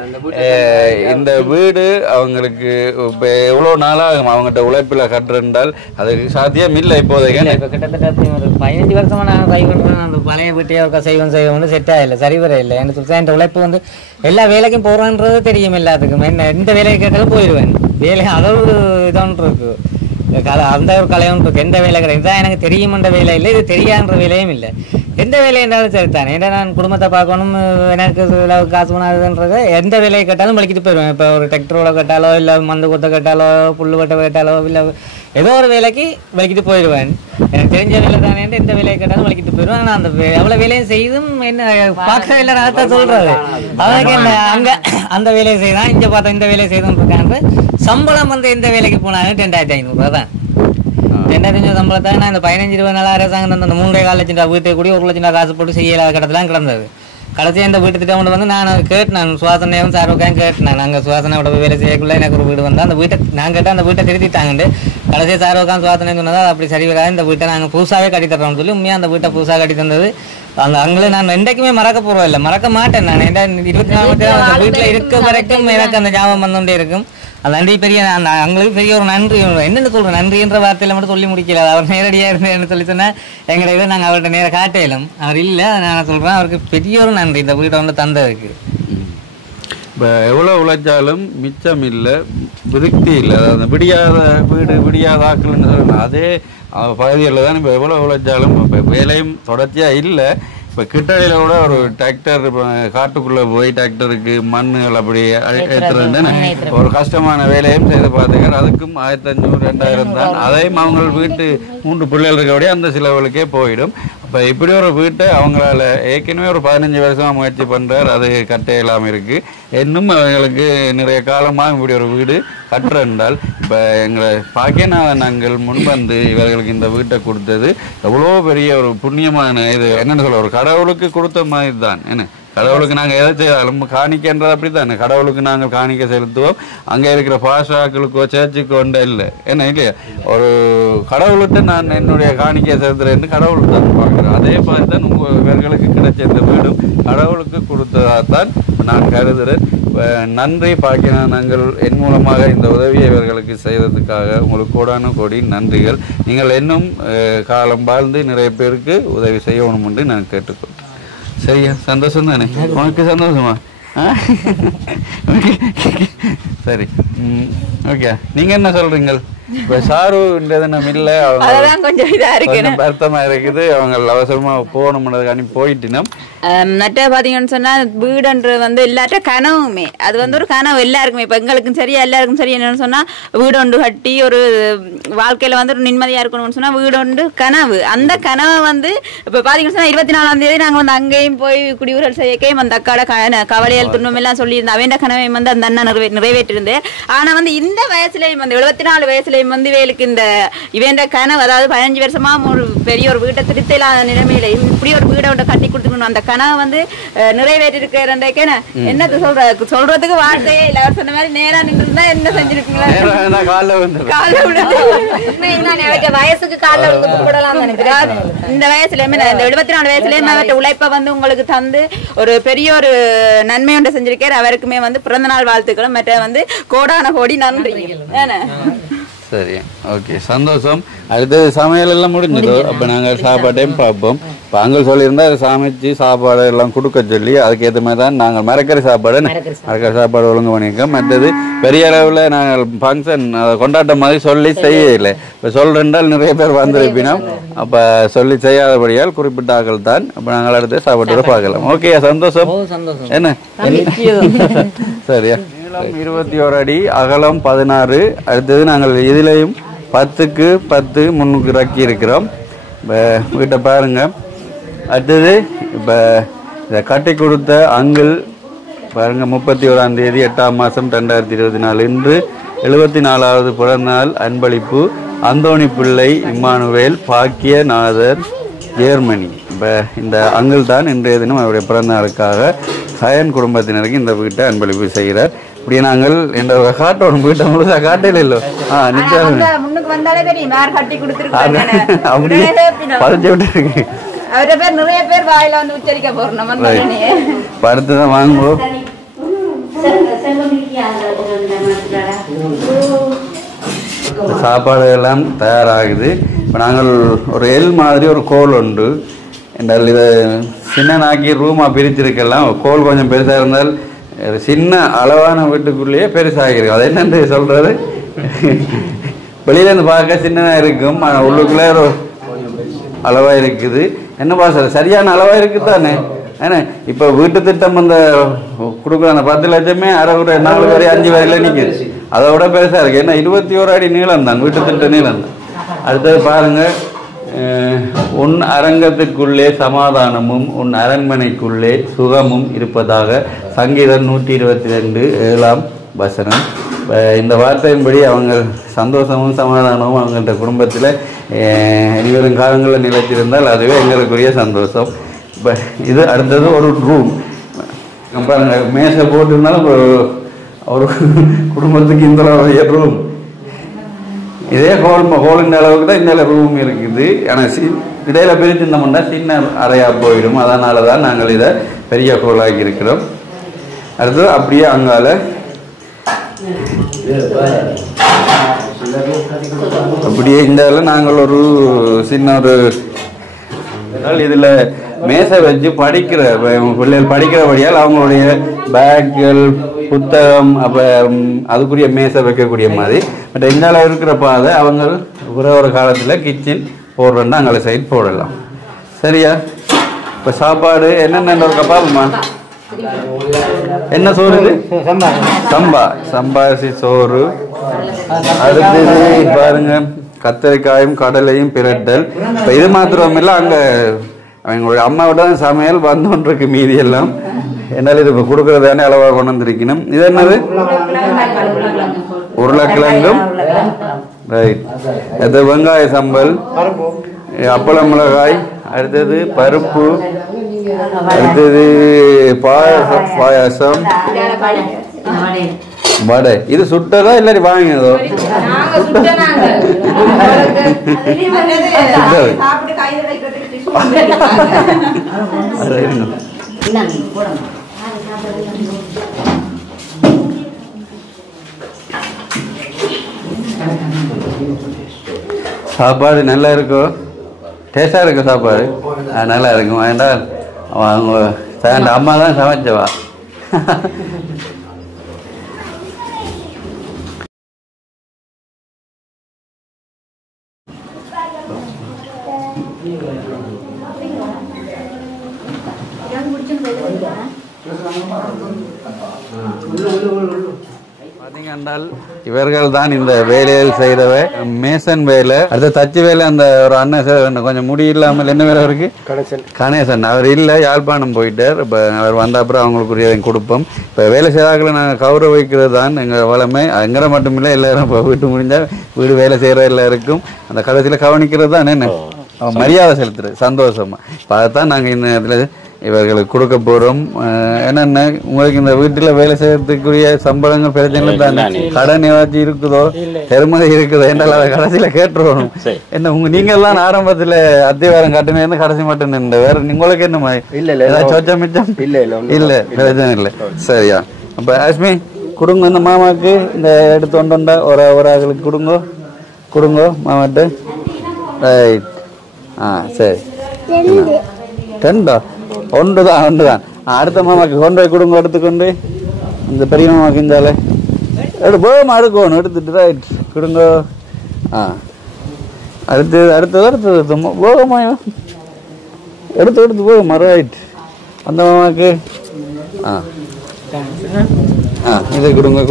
இந்த வீடு அவங்களுக்கு இப்ப எவ்வளவு நாளாகும் அவங்ககிட்ட உழைப்புல கட்டுறால் அதுக்கு சாத்தியம் இல்லை. இப்போதைக்கு கிட்டத்தட்ட ஒரு 15 வருஷமா நான் கை கொண்டு அந்த பழைய வீட்டையே ஒரு செய்வோம் செட் ஆகல, சரி வர இல்லை. எனக்கு சொல்றேன் என் உழைப்பு வந்து எல்லா வேலைக்கும் போறோன்றது தெரியும் எல்லாத்துக்கும். என்ன எந்த வேலையை கேட்டாலும் போயிடுவேன். வேலை அதோடு இதோன்று இருக்கு, அந்த ஒரு கலையும் இருக்கு. எந்த வேலை கிடையாது இதான் எனக்கு தெரியுமென்ற வேலை இல்லை, இது தெரியான்ற வேலையும் இல்லை. எந்த வேலை இருந்தாலும் சரித்தானே. ஏன்னா நான் குடும்பத்தை பார்க்கணும், எனக்கு காசு பண்ணாதுன்றது எந்த வேலையை கேட்டாலும் வலிக்கிட்டு போயிடுவேன். இப்போ ஒரு டிராக்டரோட கேட்டாலோ இல்லை மந்து கொத்த கேட்டாலோ புல்லு வெட்ட கேட்டாலோ இல்லை ஏதோ ஒரு வேலைக்கு வலிக்கிட்டு போயிடுவேன். எனக்கு தெரிஞ்ச வேலை தானே எந்த வேலையை கேட்டாலும் வலிக்கிட்டு போயிடுவேன். ஆனால் அந்த எவ்வளோ வேலையும் செய்தும் என்ன பார்க்க இல்லை நான் சொல்றது அதுக்கு என்ன அங்கே அந்த வேலையை செய்தான் இங்கே பார்த்தா இந்த வேலையை செய்துன்னு இருக்காங்க. சம்பளம் வந்து எந்த வேலைக்கு போனாலும் 2500 தான். 2500 சம்பளத்தை நான் இந்த 15-20 நாள் அரசாங்கம் அந்த 3.25 லட்சம் ரூபா வீட்டை கூடி 1 லட்சம் ரூபா காசு போட்டு செய்யலாத கடத்தலாம் கிடந்தது. கடைசி இந்த வீட்டு திட்டம் கொண்டு வந்து நான் கேட்டேன், சுவாசனையும் சாருக்காயும் கேட்டேன். நாங்கள் சுவாசனையோட வேலை செய்யக்குள்ள எனக்கு ஒரு வீடு வந்தால் அந்த வீட்டை நான் கேட்டால் அந்த வீட்டை திருத்திட்டாங்கண்டு. கடைசி சாருக்கான் சுவாசனை சொன்னதா அப்படி சரி வராது, இந்த வீட்டை நாங்கள் புதுசாகவே கட்டி தர்றோம்னு சொல்லி உண்மையாக அந்த வீட்டை புதுசாக கட்டி தந்தது. அந்த அங்கே நான் என்றைக்குமே மறக்க போகிறோம் இல்லை, மறக்க மாட்டேன். நான் 24 அந்த வீட்டில் இருக்க வரைக்கும் எனக்கு அந்த ஞாபகம் வந்துகிட்டே இருக்கும். அது நன்றி பெரிய அவங்களுக்கு பெரிய ஒரு நன்றி. என்னென்னு சொல்கிறேன், நன்றின்ற வார்த்தையில் மட்டும் சொல்லி முடிக்கல. அவர் நேரடியாக இருந்தேன்னு சொல்லி சொன்னால் எங்களை இதை நாங்கள் அவர்கிட்ட நேராக காட்டையிலும் அவர் இல்லை. நான் சொல்கிறேன் அவருக்கு பெரிய ஒரு நன்றி இந்த வீட்டை வந்து தந்ததுக்கு. இப்போ எவ்வளோ உழைச்சாலும் மிச்சம் இல்லை, விருத்தி இல்லை. அதாவது விடியாத வீடு விடியாத ஆக்கள்னு சொல்லணும். அதே பகுதிகளில் தான் இப்போ எவ்வளோ உழைச்சாலும் இப்போ வேலையும் தொடர்ச்சியாக இல்லை. இப்போ கிட்டடியில் கூட ஒரு டிராக்டர் காட்டுக்குள்ளே போய் டிராக்டருக்கு மண்ணுகள் அப்படி ஏற்றுறதுன்னு ஒரு கஷ்டமான வேலையும் செய்து பார்த்துக்கார். அதுக்கும் 1500-2000 தான். அதையும் அவங்க வீட்டு 3 பிள்ளைகள் இருக்கபடியே அந்த சிலவுகளுக்கே போயிடும். இப்போ இப்படி ஒரு வீட்டை அவங்களால ஏற்கனவே ஒரு 15 வருஷமாக முயற்சி பண்ணுறார், அது கட்டையெல்லாம் இருக்குது. இன்னும் அவங்களுக்கு நிறைய காலமாக இப்படி ஒரு வீடு கட்டுறால் இப்போ எங்களை பாக்கியநாதன் நாங்கள் முன்வந்து இவர்களுக்கு இந்த வீட்டை கொடுத்தது எவ்வளோ பெரிய ஒரு புண்ணியமான இது. என்னென்னு சொல்ல, ஒரு கடவுளுக்கு கொடுத்த மாதிரி தான். என்ன கடவுளுக்கு நாங்கள் எதை செய்தாலும் காணிக்கன்றது அப்படி தானே. கடவுளுக்கு நாங்கள் காணிக்க செலுத்துவோம், அங்கே இருக்கிற பாஷாக்களுக்கோ சேர்ச்சுக்கோ இல்லை. என்ன இல்லையா, ஒரு கடவுள்கிட்ட நான் என்னுடைய காணிக்கை செலுத்துறேன்னு கடவுளுக்கு தான் பார்க்குறேன். அதே மாதிரி தான் இவர்களுக்கு கிடைச்ச இந்த வீடும் கடவுளுக்கு கொடுத்ததாகத்தான் நான் கருதுகிறேன். நன்றி பாக்கினா நாங்கள் என் மூலமாக இந்த உதவியை இவர்களுக்கு செய்ததுக்காக உங்களுக்கு கோடான கோடி நன்றிகள். நீங்கள் இன்னும் காலம் வாழ்ந்து நிறைய பேருக்கு உதவி செய்யணும் என்று நான் கேட்டுக்கொள்கிறேன். சரியா, சந்தோஷம் தானே உனக்கு? சந்தோஷமா? சரி, ஓகே. நீங்க என்ன சொல்றீங்க? இப்ப சாரு நம்ம இல்லை, அவங்க கொஞ்சம் இதா இருக்கு, வருத்தமா இருக்குது. அவங்க அவசரமா போகணும்ன்றதுக்காண்டி போயிட்டினோம். மற்ற பாத்தீங்கன்னு சொன்னா வீடுன்றது வந்து எல்லாற்ற கனவுமே, அது வந்து ஒரு கனவு எல்லாருக்குமே. இப்ப எங்களுக்கும் சரி எல்லாருக்கும் சரி. என்னன்னு சொன்னா வீடு ஒன்று கட்டி ஒரு வாழ்க்கையில வந்து ஒரு நிம்மதியா இருக்கணும்னு சொன்னா வீடு ஒன்று கனவு. அந்த கனவை வந்து இப்ப பாத்தீங்கன்னு சொன்னா 24ஆம் தேதி நாங்க வந்து அங்கேயும் போய் குடியுறல் செய்யக்கையும் அந்த அக்காட கவலையல் துன்பம் எல்லாம் சொல்லியிருந்தேன். அவன் கனவையும் வந்து அந்த அண்ணா நிறைவேற்றிருந்தேன். ஆனா வந்து இந்த வயசுலயும் வந்து 74 வயசுலயும் வந்து வேலுக்கு இந்த இவன் கனவு, அதாவது 15 வருஷமா ஒரு பெரிய ஒரு வீட்டை திருத்த இல்லாத நிலைமையில இப்படி ஒரு வீடை ஒன்று கட்டி கொடுத்துக்கணும் அந்த கனவை வந்து நிறைவேற்றிருக்கேன். என்னது சொல்றதுக்கு வார்த்தையே இல்ல. அவர் சொன்ன மாதிரி நேரா நின்று என்ன செஞ்சிருக்கீங்களா, வயசுக்கு கால இந்த வயசுல இந்த 74 வயசுலயும் அவர்கிட்ட உழைப்ப வந்து உங்களுக்கு தந்து ஒரு பெரிய ஒரு நன்மை ஒன்று செஞ்சிருக்காரு. அவருக்குமே வந்து பிறந்த நாள் வாழ்த்துக்களும் மற்ற வந்து கோடான கோடி நன்றி. சரி, ஓகே, சந்தோஷம். அடுத்தது சமையல் எல்லாம் முடிஞ்சதோ? அப்போ நாங்கள் சாப்பாட்டையும் பார்ப்போம். இப்போ அங்கே சொல்லியிருந்தா அதை சமைச்சு சாப்பாடு எல்லாம் கொடுக்க சொல்லி அதுக்கேற்ற மாதிரி தான் நாங்கள் மரக்கறி சாப்பாடு ஒழுங்கு பண்ணியிருக்கோம். மற்றது பெரிய அளவில் நாங்கள் ஃபங்க்ஷன் அதை கொண்டாட்ட மாதிரி சொல்லி செய்யலை. இப்போ சொல்கிறேன்டால் நிறைய பேர் வந்திருப்பினோம். அப்போ சொல்லி செய்யாதபடியால் குறிப்பிட்ட ஆக்கள் தான். அப்போ நாங்கள் அடுத்து சாப்பாட்டோட பார்க்கலாம். ஓகே, சந்தோஷம். என்ன சரியா? 21 அடி, அகலம் 16. அடுத்தது நாங்கள் இதிலையும் 10க்கு 10 முன்னுக்கு இறக்கி இருக்கிறோம். இப்போ வீட்டை பாருங்க. அடுத்தது இப்போ இதை கட்டி கொடுத்த அங்கிள் பாருங்க 31ஆம் தேதி 8ஆம் மாதம் 2024 இன்று 74வது பிறந்தநாள் அன்பளிப்பு அந்தோணி பிள்ளை இம்மானுவேல் பாக்கியநாதர் ஜெர்மனி. இப்போ இந்த அங்கிள் தான் இன்றைய தினம் அவருடைய பிறந்த நாளுக்காக சயன் குடும்பத்தினருக்கு இந்த வீட்டை அன்பளிப்பு செய்கிறார். இப்படி நாங்கள் இந்த காட்டோம் வீட்டை முழுசா காட்டையில இல்லை முன்னுக்கு வந்தாலே தெரியும் யார் கட்டி கொடுத்துருக்காங்க. அப்படியே பறிச்சு விட்டு இருக்கு. அவர பேர் நிறைய பேர் வாயில வந்து உச்சரிக்க போறோம். படுத்துதான் வாங்குவோம். சாப்பாடு எல்லாம் தயாராகுது. இப்போ நாங்கள் ஒரு எல் மாதிரி ஒரு கோல் உண்டு என்றால் இதை சின்னனாக்கி ரூமாக பிரிச்சிருக்கலாம். கோல் கொஞ்சம் பெருசாக இருந்தால் சின்ன அளவான வீட்டுக்குள்ளேயே பெருசாகிருக்கு. அது என்னன்னு சொல்றது, வெளியிலேருந்து பார்க்க சின்னதாக இருக்கும், ஆனால் உள்ளுக்குள்ளே ஒரு அளவாக இருக்குது. என்ன பாச சரியான அளவாக இருக்குது தானே. ஏன்னா இப்போ வீட்டு திட்டம் அந்த கொடுக்குற அந்த 10 லட்சமே அரை 4 வரை 5 வரையில் நிற்குது. அதை விட பெருசாக இருக்குது. ஏன்னா 21 அடி நீளம் தான் வீட்டு திட்ட நீளம் தான். அடுத்தது பாருங்க, உன் அரங்கத்துக்குள்ளே சமாதானமும் உன் அரண்மனைக்குள்ளே சுகமும் இருப்பதாக சங்கீதம் 122 7ஆம் வசனம். இந்த வார்த்தையின்படி அவங்க சந்தோஷமும் சமாதானமும் அவங்கள்ட்ட குடும்பத்தில் இனிவரும் காலங்களில் நிலைத்திருந்தால் அதுவே எங்களுக்குரிய சந்தோஷம். இப்போ இது அடுத்தது ஒரு ரூம். பாருங்க, மேசை போட்டிருந்தாலும் ஒரு குடும்பத்துக்கு இந்த ரூம். இதே ஹோலின் அளவுக்கு தான் இந்த ரூம் இருக்குது. ஆனால் இடையில பிரித்திருந்தோம்னா சின்ன அறையாக போயிடும். அதனால தான் நாங்கள் இதை பெரிய ஹோலாகி இருக்கிறோம். அடுத்தது அப்படியே அங்கால அப்படியே இந்த நாங்கள் ஒரு சின்ன ஒரு இதில் மேசை வச்சு படிக்கிற பிள்ளைகள் படிக்கிறபடியால் அவங்களுடைய பேக்குகள் புத்தகம் அப்போ அதுக்குரிய மேசை வைக்கக்கூடிய மாதிரி. பட் எங்கால இருக்கிற பாதை அவங்க ஒரு காலத்தில் கிச்சன் போடுறோன்னா அங்கே சைட் போடலாம். சரியா? இப்போ சாப்பாடு என்னென்ன இருக்கா பாப்போமா? என்ன சோறு இது? சம்பா அரிசி சோறு. அடுத்தது பாருங்க, கத்தரிக்காயும் கடலையும் பிரட்டல். இப்போ இது மாத்திரம் இல்லை, அங்கே அவங்களுடைய அம்மாவோட தான் சமையல் வந்தோன்றிருக்கு. மீதி எல்லாம் என்னால் இது இப்போ கொடுக்கறதானே அளவாக கொண்டு வந்திருக்கணும். இது என்னது? உருளைக்கிழங்கும் ரைட். அது வெங்காய சம்பல், அப்பள மிளகாய், அடுத்தது பருப்பு, அடுத்தது பாயாசம், வடை. இது சுட்டதா இல்லாட்டி வாங்கினதோ? சாப்பாடு நல்லா இருக்கும், டேஸ்டாக இருக்கும் சாப்பாடு. நல்லா இருக்கும். வேண்டாம் அவங்க அம்மா தான் சமைச்சவா. பார்த்தீங்கன்னால் இவர்கள் தான் இந்த வேலையில் செய்தவ மேசன் வேலை. அடுத்த தச்சு வேலை அந்த ஒரு அண்ணன் கொஞ்சம் முடி இல்லாமல் என்ன வேலை இருக்கு, கணேசன். அவர் இல்லை, யாழ்ப்பாணம் போயிட்டார். இப்போ அவர் வந்த அப்புறம் அவங்களுக்குரிய கொடுப்போம். இப்போ வேலை செய்தாக்களை நாங்கள் கௌரவிக்கிறது தான் எங்கள் வளமை. எங்களை மட்டும் இல்லை, எல்லாரும் இப்போ வீட்டு முடிஞ்சால் வீடு வேலை செய்கிற எல்லாருக்கும் அந்த கடைசியில் கவனிக்கிறது தான் என்ன மரியாதை செலுத்துறது, சந்தோஷமா. இப்போ அதைத்தான் நாங்கள் இந்த இதில் இவர்களுக்கு கொடுக்க போறோம். என்னென்ன உங்களுக்கு இந்த வீட்டுல வேலை செய்யறதுக்குரிய சம்பளங்கள் பிரச்சனை தானே, கடன் ஏதாச்சும் இருக்குதோ, பெருமதி இருக்குதோ என்றால் அதை கடைசியில கேட்டுருவோம். என்ன நீங்க எல்லாம் ஆரம்பத்துல அத்திவாரம் கட்டின கடைசி மட்டும் நின்று வேற உங்களுக்கு என்ன ஏதாச்சும் சொச்சம் மிச்சம் இல்ல பிரச்சனை இல்லை. சரியா? அப்ப அஸ்மி கொடுங்க இந்த மாமாக்கு இந்த எடுத்து ஒன்றுண்டா ஒரு ஆளுக்கு கொடுங்க மாமாட்டு. ரைட். சரி, ரெண்டா ஒன்றுதான். அடுத்த மாமாக்கு கொண்டு போய் கொடுங்க, எடுத்துக்கொண்டு இந்த பெரிய மாமாக்கு இந்தால போமா எடுக்கணும், எடுத்துட்டு ரைட் கொடுங்க. அடுத்தது போகமா எடுத்து போகுமா ரைட். அந்த மாமாக்கு இதை கொடுங்க.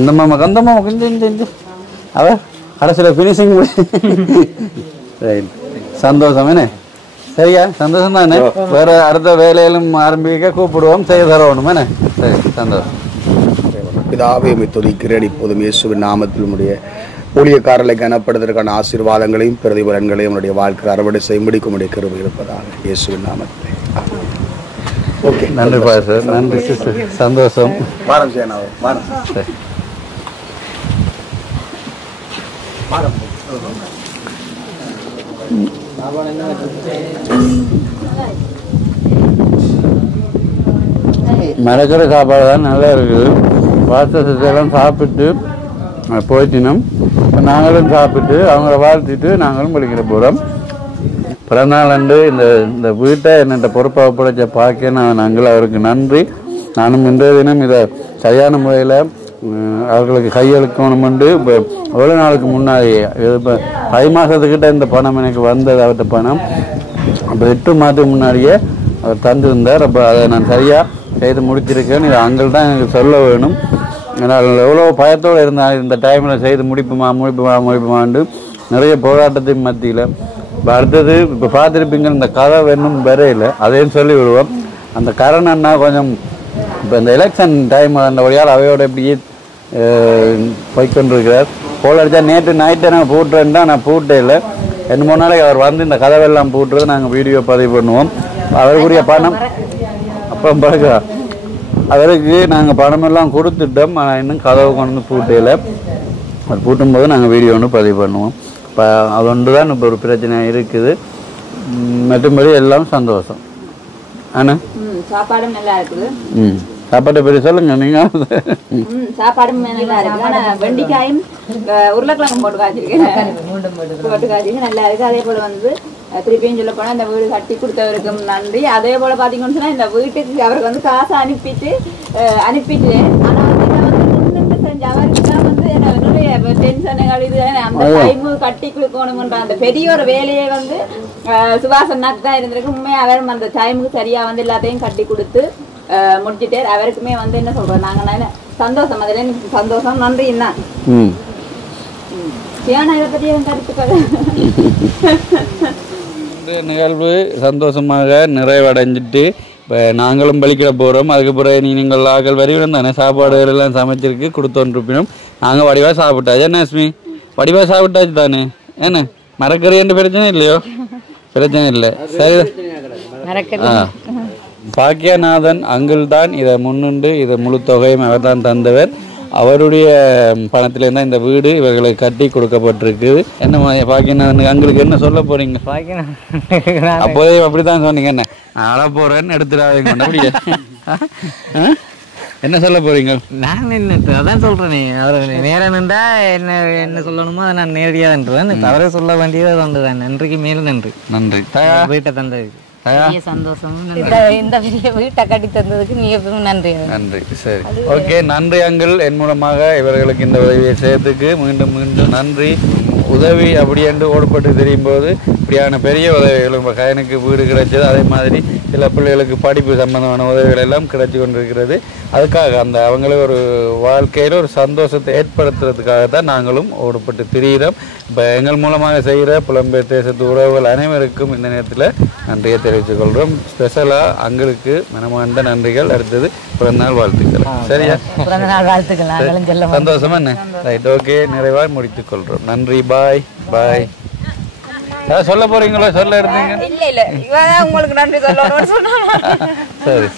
இந்த மாமாக்கு அந்த மாமா கொஞ்சம் அவ கடைசியில் ஃபினிஷிங் ரைட். சந்தோஷம் என்ன? சரியா சந்தோஷம் தானே வேற அடுத்த வேலையிலும் ஆரம்பிக்க கூப்பிடுவோம் செய்ய தரணும் என்ன சரி சந்தோஷம் பிதாவே உம்மை துதிக்கிறேன் இப்போதும் இயேசுவின் நாமத்தில் உம்முடைய ஊழியக்காரர்களை கனப்படுவதற்கான ஆசீர்வாதங்களையும் பிரதிபலன்களையும் உடைய வாழ்க்கை அறுவடை செய்ய முடிக்கும் உடைய கிருபை இருப்பதாக இயேசுவின் நாமத்தில் ஓகே நன்றி பாஸ்டர் நன்றி சிஸ்டர் சந்தோஷம் வாரம் சேனாவே வாரம் சரி மறக்கிற சாப்பாடு தான் நல்லா இருக்குது வாசலாம் சாப்பிட்டு போயிட்டினோம் இப்போ நாங்களும் சாப்பிட்டு அவங்கள வாழ்த்திட்டு நாங்களும் படிக்கிற போகிறோம் பிறநாள் அன்று இந்த வீட்டை என்னட்ட பொறுப்பாக ஒப்படைச்ச பார்க்க நாங்கள் அவருக்கு நன்றி. நானும் இன்றைய தினம் இதை சரியான முறையில் அவர்களுக்கு கையெழுக்கணுமெண்டு இப்போ எவ்வளோ நாளுக்கு முன்னாடி இப்போ 5 மாதத்துக்கிட்ட இந்த பணம் எனக்கு வந்தது. அவர்கிட்ட பணம் அப்போ 8 மாதத்துக்கு முன்னாடியே அவர் தந்திருந்தார். அப்போ அதை நான் சரியாக செய்து முடிச்சிருக்கேன். இது அங்கள் தான் எனக்கு சொல்ல வேணும். நான் எவ்வளோ பயத்தோடு இருந்தால் இந்த டைமில் செய்து முடிப்புமாண்டு நிறைய போராட்டத்தின் மத்தியில். இப்போ அடுத்தது இப்போ பார்த்துருப்பீங்க இந்த கதை இன்னும் வரையில் அதையும் சொல்லி விடுவோம். அந்த கரணன்னா கொஞ்சம் இப்போ இந்த எலெக்ஷன் டைம் அந்த வழியால் அவையோட இப்படியே போய்கொண்டிருக்கிறார். போல் அடித்தா நேற்று நைட்டை நான் பூட்டுறேன் தான் நான் பூட்டே இல்லை. 2-3 நாளைக்கு அவர் வந்து இந்த கதவெல்லாம் பூட்டுறது நாங்கள் வீடியோ பதிவு பண்ணுவோம். அவருக்குரிய பணம் அப்புறம் பிறகு அவருக்கு நாங்கள் பணமெல்லாம் கொடுத்துட்டோம். ஆனால் இன்னும் கதவை கொண்டு வந்து பூட்டையில் அது பூட்டும்போது நாங்கள் வீடியோ ஒன்று பதிவு பண்ணுவோம். இப்போ அது ஒன்று தான் இப்போ ஒரு பிரச்சனையாக இருக்குது. மற்றபடி எல்லாம் சந்தோஷம். ஆனால் சாப்பாடும் நல்லா இருக்குது. சாப்பாட்டை பற்றி சொல்லுங்க நீங்கள். சாப்பாடும் நல்லா இருக்கு. ஆனால் வெண்டிக்காயும் உருளைக்கிழங்கும் போட்டு காய்ச்சிருக்கேன். போட்டு காய்ச்சிருக்கு நல்லா இருக்கு. அதே போல் வந்து திருப்பியும் சொல்ல போனால் இந்த வீடு கட்டி கொடுத்தவருக்கும் நன்றி. அதே போல் பார்த்தீங்கன்னு சொன்னால் இந்த வீட்டுக்கு அவருக்கு வந்து காசை அனுப்பிட்டேன். ஆனால் வந்து செஞ்ச அவருக்கு தான் வந்து என்னுடைய டென்ஷனுகள் இது அந்த டைமு கட்டி கொடுக்கணும்ன்ற அந்த பெரிய ஒரு வேலையை வந்து சுபாசனாக்கு தான் இருந்திருக்கு. உண்மையாக அவர் அந்த டைமுக்கு சரியாக வந்து எல்லாத்தையும் கட்டி கொடுத்து முடிச்சுட்டு அவருக்குமே வந்து என்ன சொல்றோம் நாங்கள் சந்தோஷம். அதில் எனக்கு சந்தோஷம் நன்றி. என்ன இதை பற்றி கருத்துக்கள் நிகழ்வு சந்தோஷமாக நிறைவடைஞ்சிட்டு இப்போ நாங்களும் பலிக்கிட போகிறோம். அதுக்கு பிறகு நீங்கள் ஆக்கள் வரிவிடம் தானே சாப்பாடுகள் எல்லாம் சமைச்சிருக்கு கொடுத்தோன்றிருப்பினோம். நாங்கள் வடிவாக சாப்பிட்டாச்சு. என்ன அஸ்மி வடிவாக சாப்பிட்டாச்சு தானே? என்ன மறக்கறின்ற பிரச்சனை இல்லையோ? பிரச்சனை இல்லை. சரி. பாக்கியநாதன் அங்கிள் தான் இதை முன்னின்று இதை முழு தொகையும் அவர் தான் தந்தவர். அவருடைய பணத்திலேருந்து தான் இந்த வீடு இவர்களுக்கு கட்டி கொடுக்கப்பட்டிருக்கு. என்ன பாக்கியநாதன் அங்களுக்கு என்ன சொல்ல போறீங்க? அப்போதே அப்படித்தான் சொன்னீங்க. என்ன அழ போறேன்னு எடுத்துடாதீங்க. அப்படியே என்ன சொல்ல போறீங்க? நான் என்ன அதான் சொல்றேன். அவர் நேரம் நின்றா என்ன சொல்லணுமோ அதை நான் நேரடியாகன்றேன். தவற சொல்ல வேண்டியது ஒன்றுதான். நன்றிக்கு மேலும் நன்றி. நன்றி. வீட்டை தந்ததுக்கு சந்தோஷம். இந்த பெரிய வீட்டை கட்டி தந்ததுக்கு மிகவும் நன்றி. நன்றி. சரி, ஓகே. நன்றி அங்கிள். என் மூலமாக இவர்களுக்கு இந்த உதவியை செய்யறதுக்கு மீண்டும் மீண்டும் நன்றி. உதவி அப்படி என்று ஓடுபட்டு தெரியும் போது இப்படியான பெரிய உதவிகள் இப்போ கயனுக்கு வீடு கிடைச்சது. அதே மாதிரி சில பிள்ளைகளுக்கு படிப்பு சம்பந்தமான உதவிகள் எல்லாம் கிடைச்சி கொண்டிருக்கிறது. அதுக்காக அந்த அவங்களுக்கு ஒரு வாழ்க்கையில் ஒரு சந்தோஷத்தை ஏற்படுத்துறதுக்காக தான் நாங்களும் ஓடுபட்டு திரிகிறோம். இப்போ எங்கள் மூலமாக செய்கிற புலம்பெயர் தேசத்து உறவுகள் அனைவருக்கும் இந்த நேரத்தில் நன்றியை தெரிவித்துக் கொள்கிறோம். ஸ்பெஷலாக அங்களுக்கு மனமார்ந்த நன்றிகள். அடுத்தது பிறந்தநாள் வாழ்த்துக்கள். சரியா? பிறந்தநாள் வாழ்த்துக்கள். சந்தோஷமா என்ன? Right, okay. நிறைவாக முடித்துக் கொள்கிறோம். நன்றி. பாய் பாய். சொல்ல போறீங்களோ? சொல்ல இருந்தீங்க. இல்ல இவதான் உங்களுக்கு நன்றி சொல்லணும்னு சொன்னா. சரி.